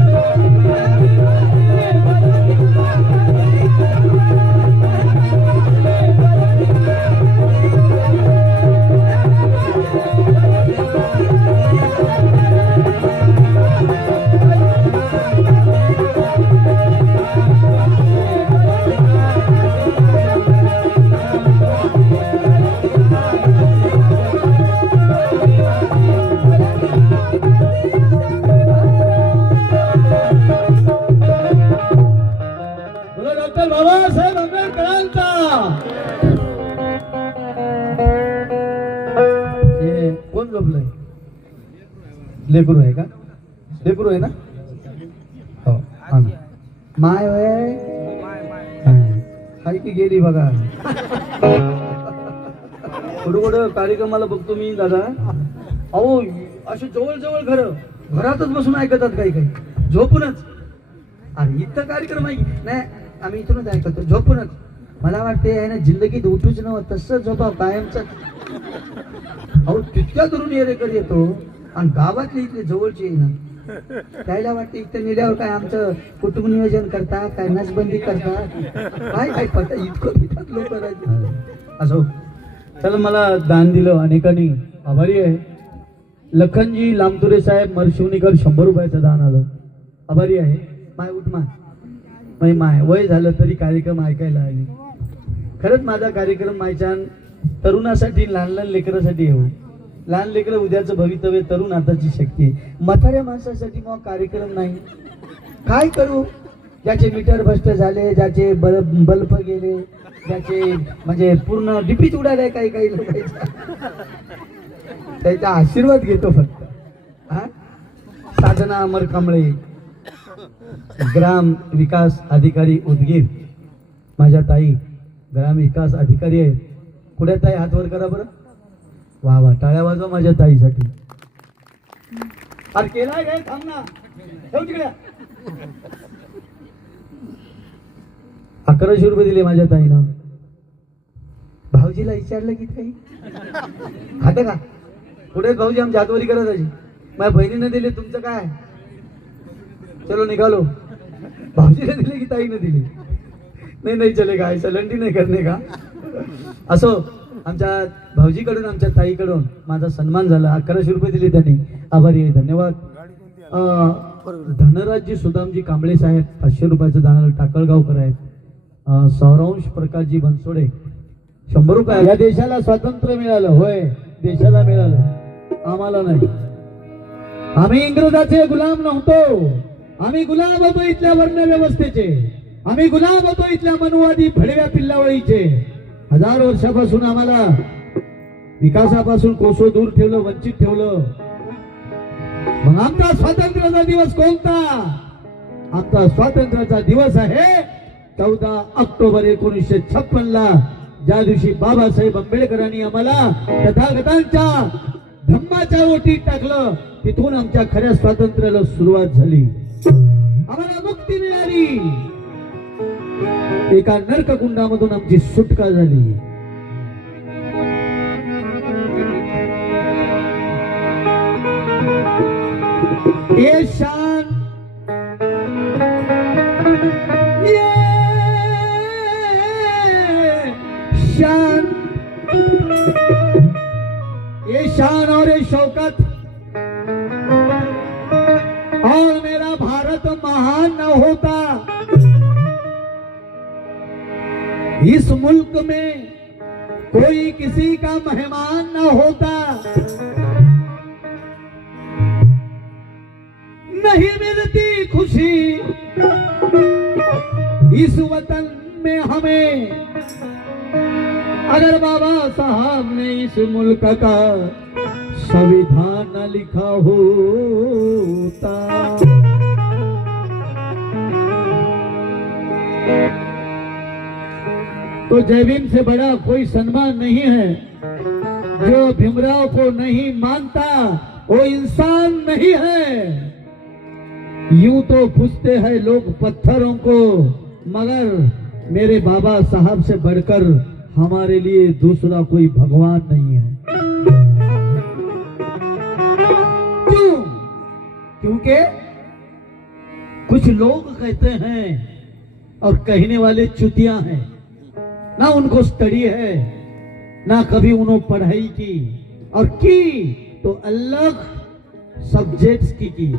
बाबासाहेब आंबेडकरांचा कोण झोपलंय? लेकरू आहे का? लेकरू आहे ना? हो माय वय हाय की गेली बघा. कुठं कार्यक्रमाला बघतो मी दादा. अहो असे जवळ जवळ घरातच बसून ऐकतात काही काही झोपूनच. अरे इथं कार्यक्रम आहे नाही आम्ही इथूनच ऐकतो झोपूनच. मला वाटते आहे ना जिंदगीत उठूच नव्हतं तसं झोपा कायमच. अहो तितक्या दुरून येरेकर येतो आणि गावातले इथले जवळचे ना त्याला वाटते इथं नेल्यावर काय आमचं कुटुंब नियोजन करता काय नसबंदी करता काय काय पडता इतकं पितात लोक असो. चला मला दान दिलं अनेकांनी आभारी आहे. लखनजी लांबतुरे साहेब मरशिवनीकर 100 रुपयाचं दान आलं आभारी आहे. माय उठ माय वय झालं तरी कार्यक्रम ऐकायला आली. खरंच माझा कार्यक्रम मायच्यान तरुणासाठी लहान लहान लेकरासाठी येऊ. लहान लेकरं उद्याचं भवितव्य तरुण आताची शक्ती आहे. म्हाताऱ्या माणसासाठी मग कार्यक्रम नाही काय करू. ज्याचे मीटर भ्रष्ट झाले ज्याचे बल्ब गेले ज्याचे म्हणजे पूर्ण डिपीच उडाले काही काही लोकांचा त्याचा आशीर्वाद घेतो फक्त. साधना अमर कांबळे ग्राम विकास अधिकारी उदगीर माझ्या ताई ग्राम विकास अधिकारी आहेत. कुठे ताई हात वर करा बरं. वा वा, टाळ्या वाजवा माझ्या ताईसाठी. अरे केलाय काय, थांब ना, ठेव तिकडे. 1100 रुपये दिले माझ्या ताईनं. भाऊजीला विचारलं की ताई खाते का? कुठे भाऊजी, आमची हातवरी करत अशी. माझ्या बहिणीने दिले, तुमचं काय? चलो निघालो. भाऊजीने दिले की ताईने दिले? नाही नाही चलेगा, ऐसा लंडी नाही करणे का. असो, आमच्या भाऊजीकडून आमच्या ताईकडून माझा सन्मान झाला. 1100 रुपये दिले त्यांनी, आभारी आहे, धन्यवाद. धनराजजी सुदामजी कांबळे साहेब 500 रुपयाचं दान, टाकळगावकर आहेत. सौरांश प्रकाशजी बनसोडे 100 रुपये. या देशाला स्वातंत्र्य मिळालं, होय देशाला मिळालं, आम्हाला नाही. आम्ही इंग्रजाचे गुलाम नव्हतो, आम्ही गुलाम होतो इथल्या वर्ण व्यवस्थेचे, आम्ही गुलाम होतो इथल्या मनुवादी भडव्या पिल्लावळीचे. 1000 वर्षापासून आम्हाला विकासापासून कोसो दूर ठेवलं, वंचित ठेवलं. मग आमचा स्वातंत्र्याचा दिवस कोणता? आमचा स्वातंत्र्याचा दिवस आहे 14 ऑक्टोबर 1956 ला, ज्या दिवशी बाबासाहेब आंबेडकरांनी आम्हाला तथागतांच्या धम्माच्या ओटीत टाकलं. तिथून आमच्या खऱ्या स्वातंत्र्याला सुरुवात झाली, आम्हाला मुक्ती मिळाली. एका नरककुंडामधून आमची सुटका झाली. ये शान, ये शान, ये शान और ये शौकत और मेरा भारत महान न होता, इस मुल्क में कोई किसी का मेहमान न होता, नहीं मिलती खुशी इस वतन में हमें, अगर बाबा साहब ने इस मुल्क का संविधान न लिखा होता. तो जय भीम से बड़ा कोई सम्मान नहीं है. जो भीमराव को नहीं मानता वो इंसान नहीं है. यूं तो पूछते हैं लोग पत्थरों को, मगर मेरे बाबा साहब से बढ़कर हमारे लिए दूसरा कोई भगवान नहीं है. क्यों? क्योंकि कुछ लोग कहते हैं और कहने वाले चुतिया हैं, ना उनको स्टडी है, ना कभी उन्होंने पढ़ाई की, और की तो अलग सब्जेक्ट्स की.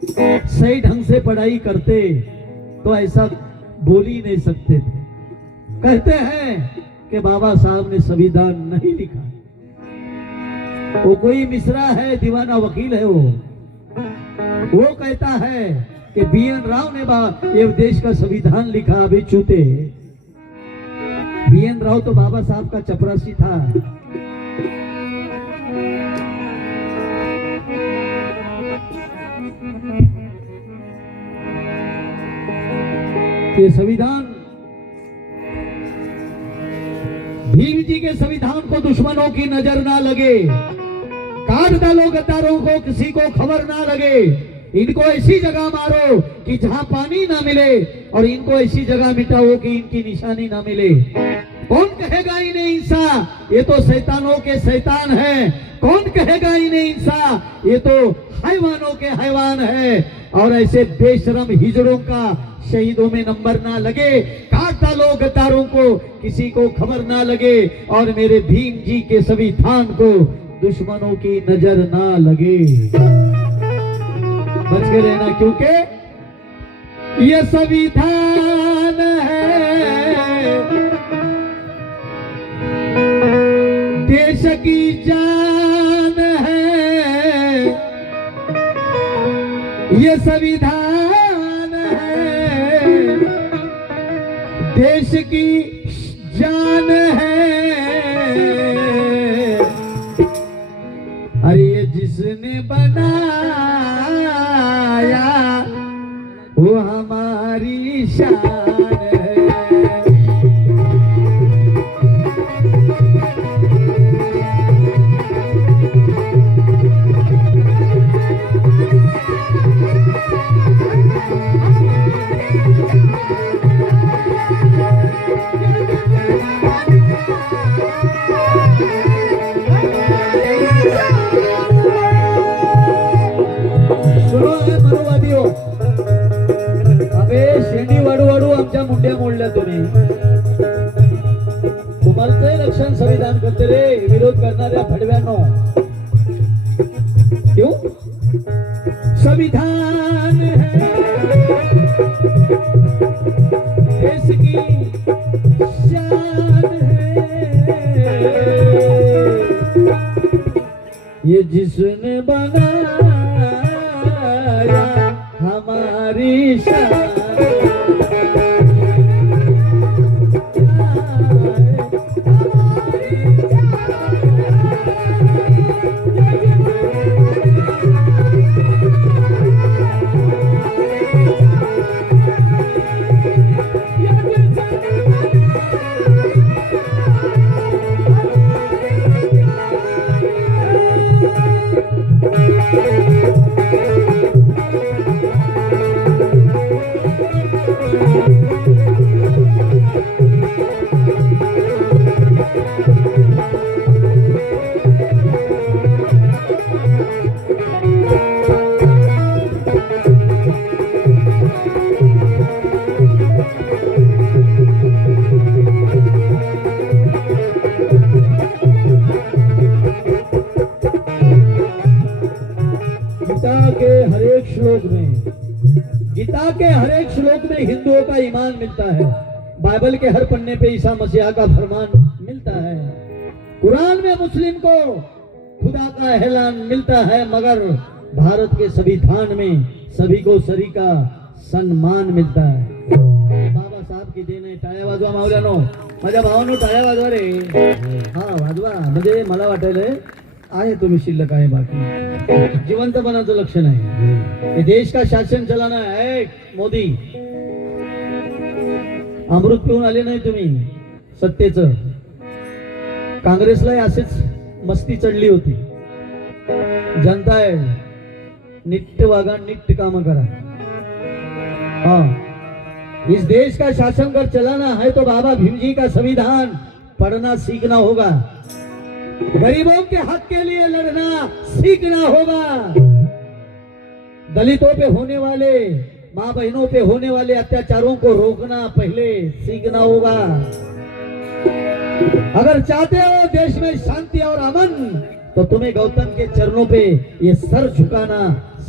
सही ढंग से पढ़ाई करते तो ऐसा बोल ही नहीं सकते थे. कहते हैं कि बाबा साहब ने संविधान नहीं लिखा. वो कोई मिश्रा है, दीवाना वकील है, वो कहता है कि BN राव ने ये देश का संविधान लिखा. अभी चूते BN राव तो बाबा साहब का चपरासी था. ये संविधान, भीम जी के संविधान को दुश्मनों की नजर ना लगे, काट डालो गद्दारों को, किसी को खबर ना लगे. इनको ऐसी जगह मारो कि जहां पानी ना मिले, और इनको ऐसी जगह मिटाओ कि इनकी निशानी ना मिले. कौन कहेगा इन्हें इंसान? ये तो शैतानों के शैतान है. कौन कहेगा इन्हें इंसान? ये तो हैवानों के हैवान है. और ऐसे बेशरम हिजड़ों का शहीदों में नंबर ना लगे. काट डालो गद्दारों को, किसी को खबर ना लगे, और मेरे भीम जी के संविधान को दुश्मनों की नजर ना लगे. बच के रहना, क्योंकि ये संविधान है देश की जान है. ये संविधान है देश की जान है. अरे ये जिसने बनाया वो हमारी शान है. विरोध करणाऱ्या भडव्यानो, क्यों? संविधान है देश की शान है, ये जिसने बनाया हमारी शान। गीता के हर एक श्लोक में हिंदुओं का ईमान मिलता है, बाइबल के हर पन्ने पे ईसा मसीहा का फरमान मिलता है, कुरान में मुस्लिम को खुदा का ऐलान मिलता है, मगर भारत के संविधान में सभी को सरी का सम्मान मिलता है। बाबा साहब की देण आहे। टाळ्या वाजवा मावल्यानो, माझ्या भावांनो टाळ्या वाजवा रे, हा वाजवा, म्हणजे मला वाटायलंय आहे तुम्ही शिल्लक आहे, बाकी जिवंतपणाचं लक्षण आहे। हे देश का शासन चलाना है। मोदी अमृत पिऊन आले नाही तुम्ही सत्तेचं, काँग्रेसला असेच मस्ती चढली होती। जनता है नीट वागा, नीट काम करा। हाँ, इस देश का शासन कर चलाना है तो बाबा भीम जी का संविधान पढ़ना सीखना होगा, गरीबों के हक के लिए लड़ना सीखना होगा, दलितों पे होने वाले, माँ बहनों पे होने वाले अत्याचारों को रोकना पहले सीखना होगा। अगर चाहते हो देश में शांति और अमन, तो तुम्हें गौतम के चरणों पे ये सर झुकाना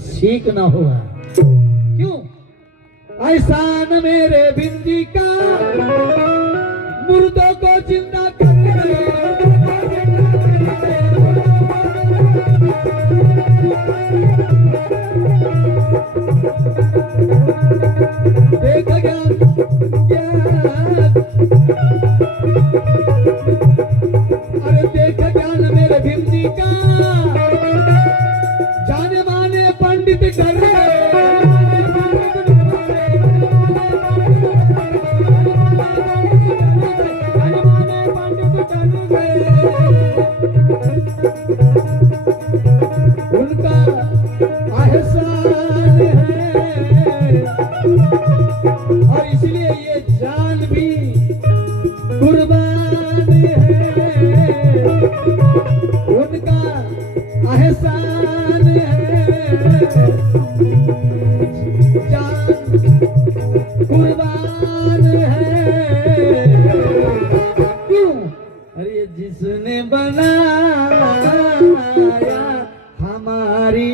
सीखना होगा। क्यों? एहसान मेरे बिंदी का मुर्दों को जिंदा देख अरे देख ज्ञान मेरे भीमजी का, जाने माने पंडित कर उनका एहसान है, और इसलिए ये जान भी कुर्बान है। उनका एहसान है, जान कुर्बान है। क्यों? अरे जिसने बनाया हमारी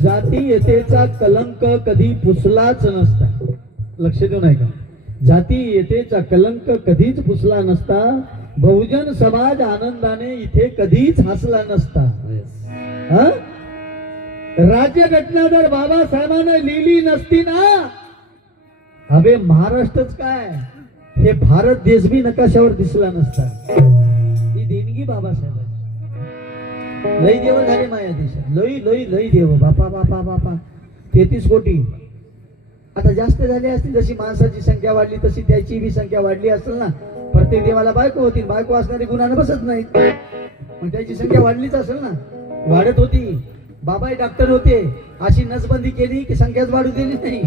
जातीयतेचा कलंक कधी पुसलाच नसता। लक्ष देऊ नाही का? जातीयतेचा कलंक कधीच पुसला नसता, बहुजन समाज आनंदाने इथे कधीच हसला नसता। राज्यघटना जर बाबासाहेबांना लिहिली नसती ना, अबे महाराष्ट्रच काय हे भारत देश बी नकाशावर दिसला नसता. ही देणगी बाबासाहेबांची. लई देव झाले माया देशात, लई लई लई देव. बापा बापा बापा 33 कोटी. आता जास्त झाले असतील, जशी माणसाची संख्या वाढली तशी त्याची बी संख्या वाढली असेल ना. प्रत्येक देवाला बायको होती, बायको असणारी गुणानं बसत नाहीत, मग त्याची संख्या वाढलीच असेल ना. वाढत होती. बाबाही डॉक्टर होते, अशी नसबंदी केली की संख्याच वाढू दिली नाही.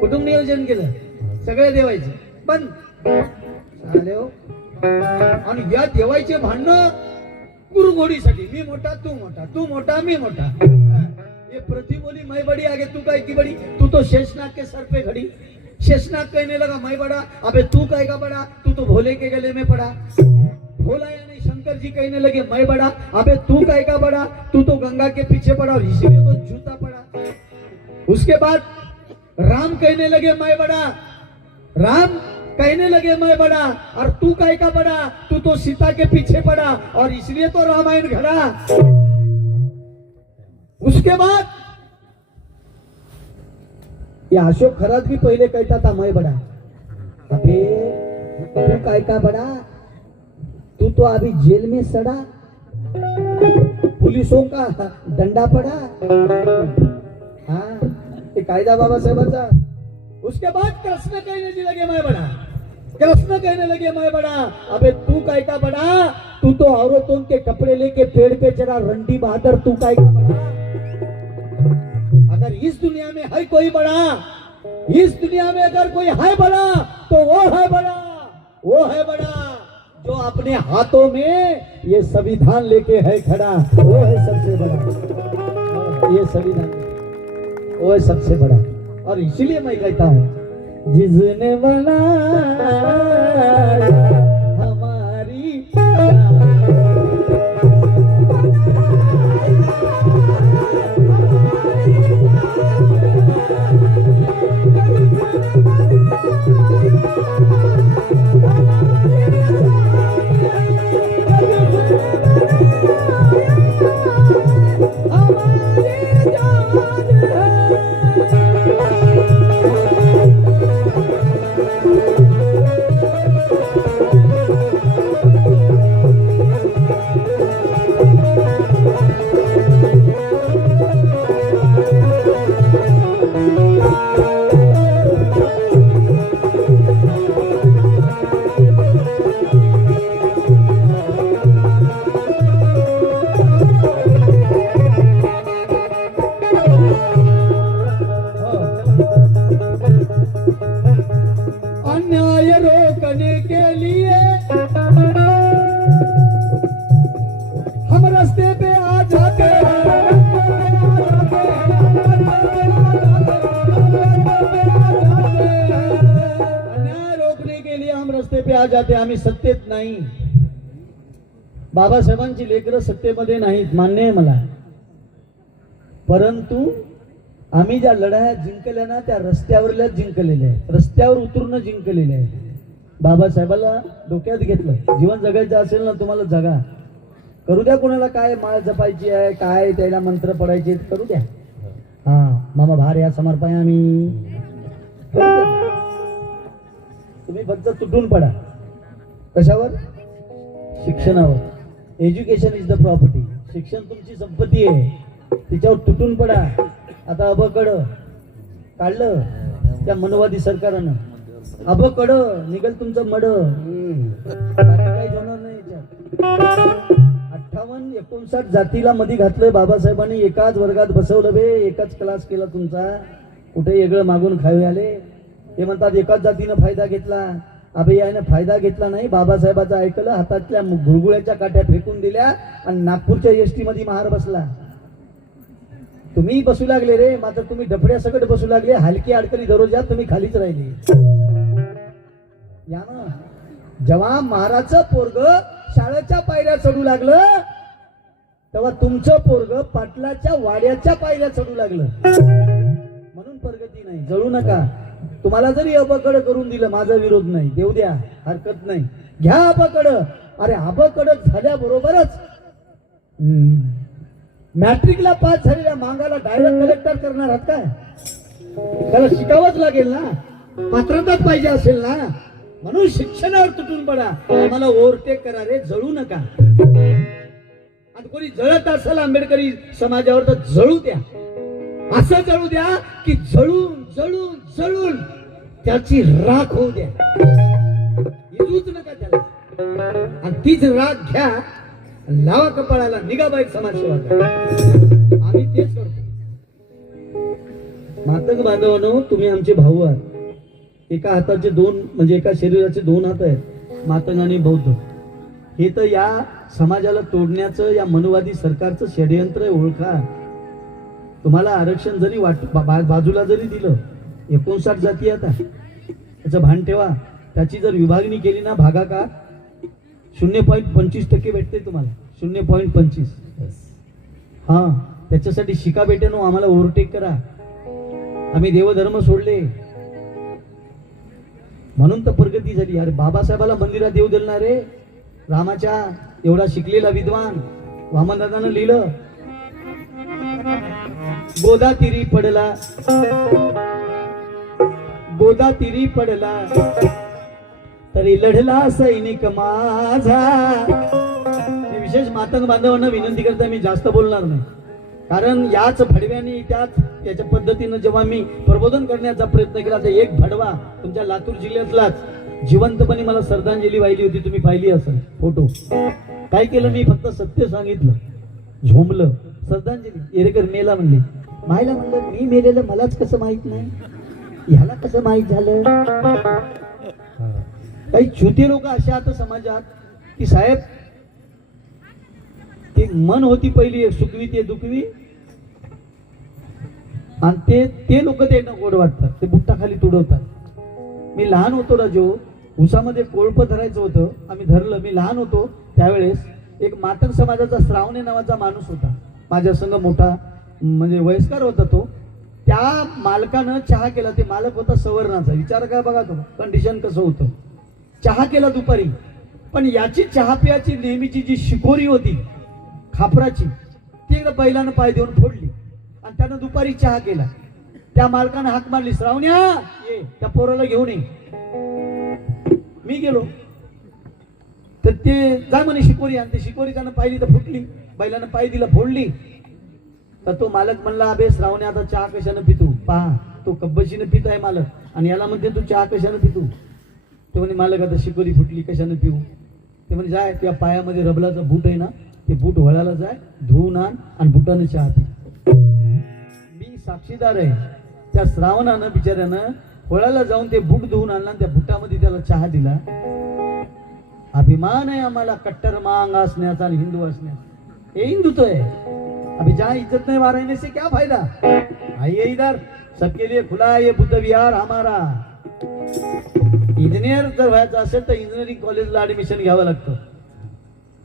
कुटुंब नियोजन केलं, सगळे देवायचे पण आले हो. आणि या देवायचे भांडणं गुरुघोडीसाठी, मी मोठा तू मोठा, तू मोठा मी मोठा. ये प्रति बोली मैं बड़ी, आगे तू काय की बड़ी, तू तो शेषनाग के सर पे खड़ी. शेषनाग कहने लगा मैं बड़ा, अबे तू काय का बड़ा, तू तो भोले के गले में पड़ा. भोला यानी शंकर जी कहने लगे मैं बड़ा, अबे तू काय का बड़ा, तू तो गंगा के पीछे पड़ा और इसीलिए तो जूता पड़ा. उसके बाद राम कहने लगे मैं बड़ा, राम कहने लगे मैं बड़ा, और तू काय का बड़ा, तू तो सीता के पीछे पड़ा और इसलिए तो रामायण घड़ा. उसके बाद ये अशोक खरात भी पहले कहता था मैं बड़ा, अबे तू काय का बड़ा, तू तो अभी जेल में सड़ा, पुलिसों का डंडा पड़ा. हाँ, ये कायदा बाबा साहेबांचा. उसके बाद कृष्ण कहने लगे मैं बड़ा, कृष्ण कहने लगे मैं बड़ा, अबे तू काय का बड़ा, तू तो औरतों के कपड़े लेके पेड़ पे चढ़ा रंडी बहादुर, तू काय का बड़ा. अगर इस दुनिया में है कोई बड़ा, इस दुनिया में अगर कोई है बड़ा तो वो है बड़ा, वो है बड़ा जो अपने हाथों में ये संविधान लेके है खड़ा, वो है सबसे बड़ा. ये संविधान वो है सबसे बड़ा. और इसीलिए मैं कहता हूं जिसने बनाया हमारी जाते. आम्ही सत्तेत नाही. बाबासाहेबांची लेकरं सत्तेमध्ये नाहीत, मान्य आहे मला. परंतु आम्ही ज्या लढाया जिंकल्या ना त्या रस्त्यावरल्या जिंकलेल्या आहेत, रस्त्यावर उतरून जिंकलेल्या आहेत. बाबासाहेबाला डोक्यात घेतलं, जीवन जगायचं असेल ना तुम्हाला जगा. करू द्या कोणाला काय माळ जपायची आहे, काय त्याला मंत्र पडायचे करू द्या. हा मामा भार या समर्पय आम्ही, तुम्ही फक्त तुटून पडा. कशावर? शिक्षणावर. Education is the property. शिक्षण तुमची संपत्ती आहे, तिच्यावर तुटून पडा. आता अबकड काढलं त्या मनवादी सरकारनं, अबकड निघल तुमचं मड, बाकी काही होणार नाही. 58-59 जातीला मध्ये घातलं बाबासाहेबांनी, एकाच वर्गात बसवलं बे, एकाच क्लास केला तुमचा. कुठे वेगळं मागून खावे आले. ते म्हणतात एकाच जातीनं फायदा घेतला. अबे याने फायदा घेतला नाही, बाबासाहेबाचं ऐकलं, हातातल्या गुळगुळ्याच्या काठ्या फेकून दिल्या आणि नागपूरच्या एसटी मध्ये महार बसला. तुम्ही बसू लागले रे, मात्र तुम्ही डफड्या सकट बसू लागले. हलकी अडकली दररोजात तुम्ही खालीच राहिले. या ना, जेव्हा महाराजचं पोरग शाळेच्या पायऱ्या चढू लागलं तेव्हा तुमचं पोरग पाटलाच्या वाड्याच्या पायऱ्या चढू लागलं. म्हणून प्रगती नाही. जळू नका. तुम्हाला जरी अबकड करून दिलं, माझा विरोध नाही, देऊ द्या, हरकत नाही, घ्या अबकड. अरे अबकड झाल्याबरोबरच मॅट्रिकला पास झालेल्या मांगाला डायरेक्ट कलेक्टर करणार आहात काय? त्याला शिकावंच लागेल ना, पात्रताच पाहिजे असेल ना. म्हणून शिक्षणावर तुटून पडा. आम्हाला ओव्हरटेक करा रे, जळू नका. आणि कोणी जळत असेल आंबेडकरी समाजावर तर जळू द्या. असं जळू द्या की जळून जळून जळून त्याची राख होऊ द्या. विजूच नका त्याला. आणि तीच राख घ्या, लावा कपाळाला, निघा बाई समाजसेवा करा. आम्ही तेच करतो. मातंग बांधवांनो, तुम्ही आमचे भाऊ आहात. एका हाताचे दोन, म्हणजे एका शरीराचे दोन हात आहेत, मातंग आणि बौद्ध. हे तर या समाजाला तोडण्याचं, या मनुवादी सरकारचं षडयंत्र आहे. ओळखा. तुम्हाला आरक्षण जरी बाजूला जरी दिलं, 59 जाती आता, त्याचं भान ठेवा. त्याची जर विभागणी केली ना भागाकार, 0.25% भेटते तुम्हाला. 0.25. हा, त्याच्यासाठी शिका बेटेनो, आम्हाला ओव्हरटेक करा. आम्ही देवधर्म सोडले म्हणून तर प्रगती झाली. अरे बाबासाहेबाला मंदिरात देव दिलं रे, रामाच्या एवढा शिकलेला विद्वान वामनदादानं लिहिलं, गोदा तिरी पडला, गोदा तिरी पडला तरी लढला सैनिक माझा. मी विशेष मातंग बांधवांना विनंती करता, मी जास्त बोलणार नाही. कारण याच भडव्याने त्याच्या पद्धतीनं जेव्हा मी प्रबोधन करण्याचा प्रयत्न केला, तर एक भडवा तुमच्या लातूर जिल्ह्यातलाच जिवंतपणे मला श्रद्धांजली वाहिली होती. तुम्ही पाहिली असेल फोटो. काय केलं मी? फक्त सत्य सांगितलं, झोंबलं. श्रद्धांजली. एरेकर मेला म्हणले. मायला म्हणलं, मी मेलेलं मलाच कसं माहित नाही, ह्याला कसं माहित झालं? काही छोटे लोक असे आता समाजात की साहेब, ते मन होती पहिली एक सुखवी ते दुखवी, आणि ते लोक ते गोड वाटतात, ते बुट्टा खाली तुडवतात. मी लहान होतो राजो, उसामध्ये कोळप धरायचं होतं, आम्ही धरलं. मी लहान होतो त्यावेळेस एक मातंग समाजाचा श्रावणे नावाचा माणूस होता माझ्या संग, मोठा म्हणजे वयस्कर होता तो. त्या मालकानं चहा केला. ते मालक होता सवर्णाचा. विचार काय बघा तो कंडिशन कसं होतं. चहा केला दुपारी, पण याची चहा प्यायची नेहमीची जी शिकोरी होती खापराची, ती एकदा बैलानं पाय देऊन फोडली आणि त्यानं दुपारी चहा केला. त्या मालकानं हाक मारली, श्रावण्या ये, त्या पोराला घेऊन ये. मी गेलो तर ते जा म्हणे शिकोरी, आणि ते शिकोरी त्यानं पाहिली तर फुटली. बैलानं पाय दिला, फोडली. तर तो मालक म्हणला, अबे श्रावण्या, आता चहा कशानं पितो? पहा, तो कब्बशीनं पित आहे मालक, आणि याला म्हणते तू चहा कशानं पितो? ते म्हणे, मालक आता शिकोरी फुटली, कशानं पिऊ? ते म्हणे, जाय त्या पायामध्ये रबलाचा बूट आहे ना, ते बूट वळाला जाय, धुवून आण आणि बुटानं चहा पी. मी साक्षीदार आहे. त्या श्रावणानं बिचाऱ्यानं वळाला जाऊन ते बूट धुवून आणला, त्या बुटामध्ये त्याला चहा दिला. अभिमान आहे आम्हाला कट्टर मांग असण्याचा आणि हिंदू असण्याचा. हे हिंदुत्व आहे. अभी जहाँ इज्जत नहीं वाराने से क्या फायदा? आइए इधर, सबके लिए खुला है ये बुद्ध विहार हमारा. इंजिनियर जर व्हायचं असेल तर इंजिनिअरिंग कॉलेजला ऍडमिशन घ्यावं लागतं.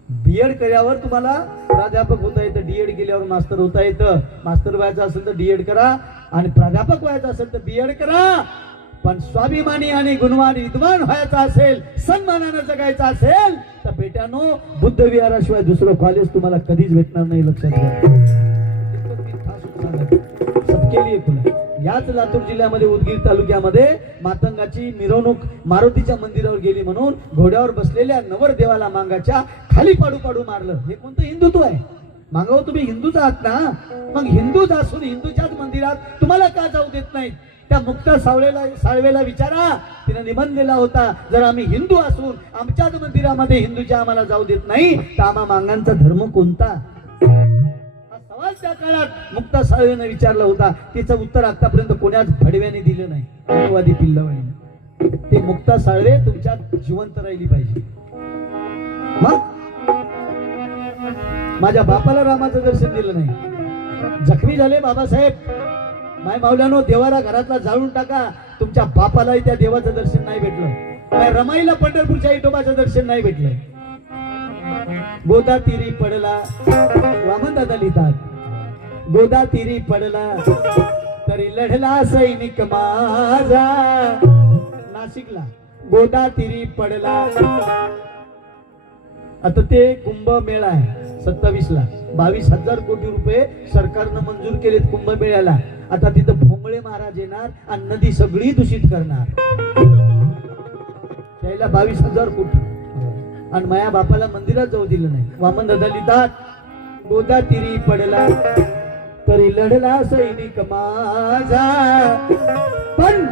बीएड केल्यावर तुम्हाला प्राध्यापक होता येतं, डीएड केल्यावर मास्टर होता येतं. मास्टर व्हायचं असेल तर डीएड करा, आणि प्राध्यापक व्हायचं असेल तर बीएड करा. पण स्वाभिमानी आणि गुणवान विद्वान व्हायचं असेल, सन्मानानं जगायचं असेल तर बेट्यानो, बुद्ध विहाराशिवाय दुसरं कॉलेज तुम्हाला कधीच भेटणार नाही. लक्षात घ्या. सबके लिए खुला. याच लातूर जिल्ह्यामध्ये उदगीर तालुक्यामध्ये मातंगाची मिरवणूक मारुतीच्या मंदिरावर गेली म्हणून घोड्यावर बसलेल्या नवरदेवाला मांगाच्या खाली पाडू पाडू मारलं. हे कोणतं हिंदुत्व आहे? मागाव, तुम्ही हिंदूच आहात ना, मग हिंदूच असून हिंदूच्याच मंदिरात तुम्हाला का जाऊ देत नाहीत? त्या मुक्ता साळवेला विचारा, तिने निबंध दिला होता, जर आम्ही हिंदू असून आमच्याच मंदिरामध्ये हिंदूच्या आम्हाला जाऊ देत नाही तर आम्हा मांगांचा धर्म कोणता? हा सवाल त्या काळात मुक्ता साळवेने विचारला होता. तिचं उत्तर आतापर्यंत कोण्याच भडव्याने दिलं नाही, मनुवादी पिल्लवळीने. ते मुक्ता साळवे तुमच्यात जिवंत राहिली पाहिजे. मग माझ्या बापाला रामाचं दर्शन दिलं नाही, जखमी झाले बाबासाहेब. माय मावल्यानो, देवाला घरातला जाळून टाका, तुमच्या बापालाही त्या देवाचं दर्शन नाही भेटलं. रमाईला पंढरपूरच्या इटोबाचं दर्शन नाही भेटलं. गोदा तिरी पडला, वामन दादा लिहितात, गोदा तिरी पडला तरी लढला सैनिक माझा. नाशिकला गोदा तिरी पडला. आता ते कुंभ मेळा आहे, 27 ला 22,000 कोटी रुपये सरकारनं मंजूर केलेत कुंभमेळ्याला. आता तिथं भोंगळे महाराज येणार आणि नदी सगळी दूषित करणार. त्याला 22,000 कोटी आणि माया बापाला मंदिरात जाऊ दिलं नाही. वामन दादा लिहितात, गोदा तिरी पडला तरी लढला सैनिक माझा, पण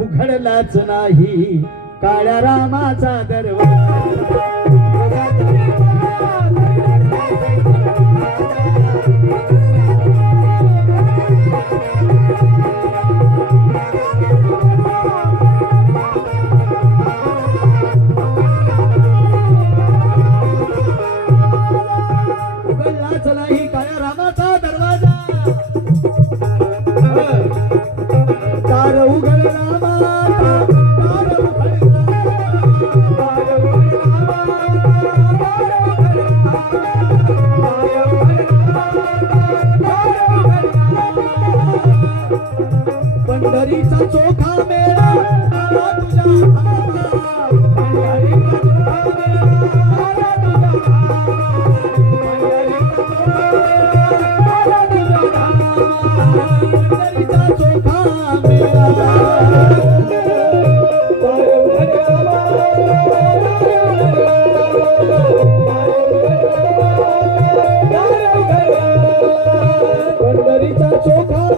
उघडलाच नाही काळ्या रामाचा दरवाजा. उघडलाच नाही काळ्या रामाचा दरवाजा, दार उघड रामाचा, दार उघड पंढरीचा चोखा मेळा आला तुझ्या धामा, पंढरीचा चोखा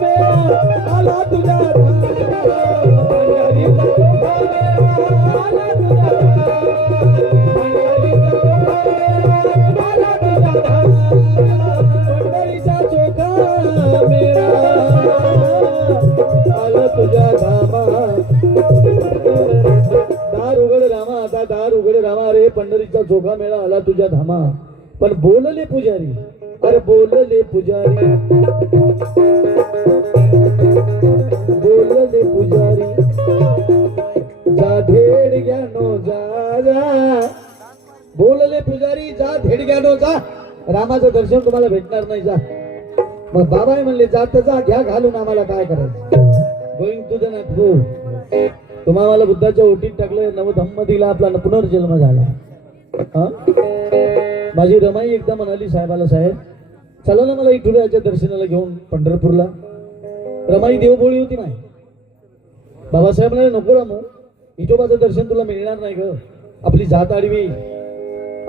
मेळा आला तुझ्या धामा, पंढरीचा चोखा मेळा. पंढरीचा चोखा मेळा आला तुझ्या दार उघडे रामा रे, पंढरीचा चोखा मेळा आला तुझ्या धामा. पण बोलले पुजारी, अरे बोलले पुजारी, बोलले पुजारी, जा धेडग्यानो जा जा. बोलले पुजारी, जा धेडग्यानो जा, रामाचं दर्शन तुम्हाला भेटणार नाही, जा. मग बाबा म्हणले, जात जा, घ्या घालून, आम्हाला काय करायचं. Going to the Nagpur. तुम्हाला बुद्धाच्या ओटीत टाकलं, नवधम्म दिला, आपला पुनर्जन्म झाला. माझी रमाई एकदा म्हणाली साहेबाला, साहेब चला ना मला विठुरायाच्या दर्शनाला घेऊन पंढरपूरला. रमाई देवभोळी होती नाही. बाबासाहेब म्हणाले, नको रामू, विठोबाचं दर्शन तुला मिळणार नाही ग, आपली जात आडवी,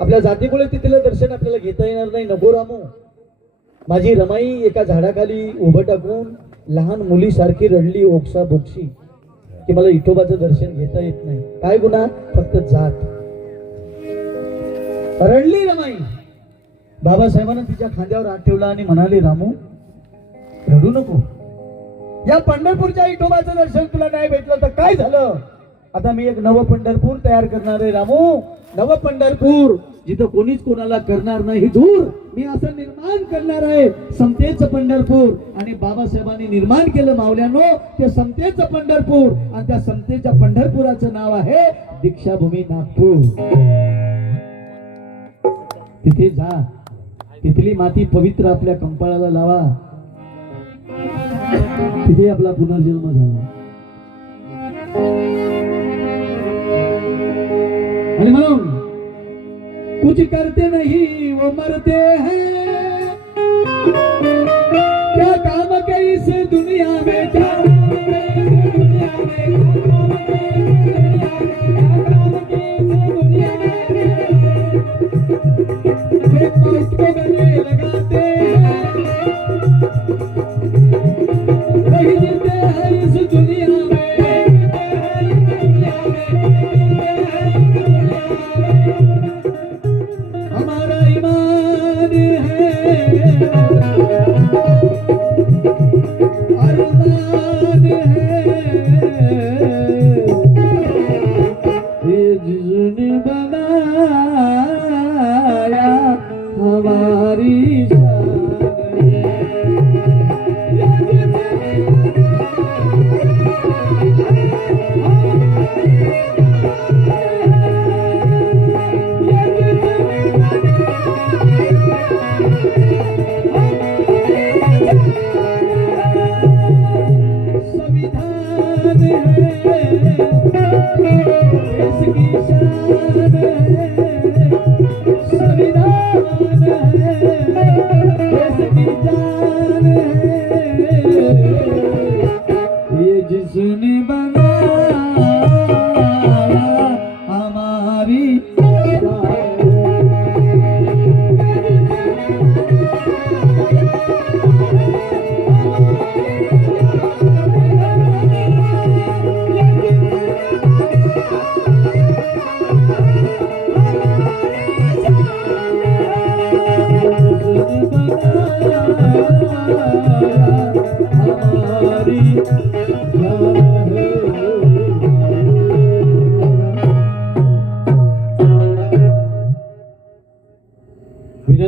आपल्या जातीमुळे तिथलं दर्शन आपल्याला घेता येणार नाही, नको रामू. माझी रमाई एका झाडाखाली उभं टाकून लहान मुलीसारखी रडली, ओक्सा बोक्शी, की मला विठोबाचं दर्शन घेता येत नाही. काय गुन्हा, फक्त जात. रडली रमाई. बाबासाहेबांना तिच्या खांद्यावर हात ठेवला आणि म्हणाले, रामू रडू नको, या पंढरपूरच्या विठोबाचं दर्शन तुला नाही भेटलं तर काय झालं. आता मी एक नव पंढरपूर तयार करणार आहे रामू, नव पंढरपूर, जिथं कोणीच कोणाला करणार नाही दूर, मी असं निर्माण करणार आहे, समतेचं पंढरपूर. आणि बाबासाहेबांनी निर्माण केलं मावल्यानो ते समतेचं पंढरपूर, आणि त्या समतेच्या पंढरपुराचं नाव आहे दीक्षाभूमी नागपूर. तिथे जा, तिथली माती पवित्र आपल्या कंपाळाला लावा, तिथे आपला पुनर्जन्म झाला. आणि म्हणून कुछ करते नहीं वो मरते हैं, क्या काम के इस दुनिया में, क्या काम के इस दुनिया में, मौत को गले लगाते हैं, वही जीते हैं इस दुनिया में, हमारा ईमान है, अरमान है, ये जिसने बनाया हमारी शान है. संविधान है,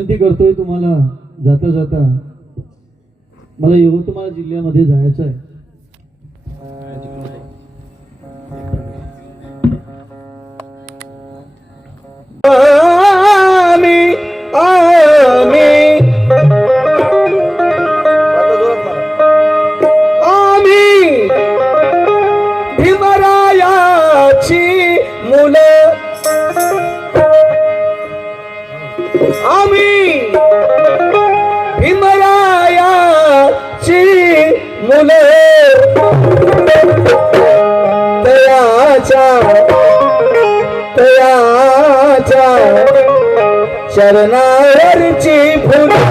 विनंती करतोय तुम्हाला जाता जाता, मला यवतमाळ जिल्ह्यामध्ये जायचं आहे. आम्ही भीमरायाची मुलं, आम्ही भीमरायाची मुलं, तयाच्या शरणावरची फुलं.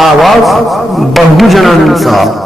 आवाज बहुजनांचा.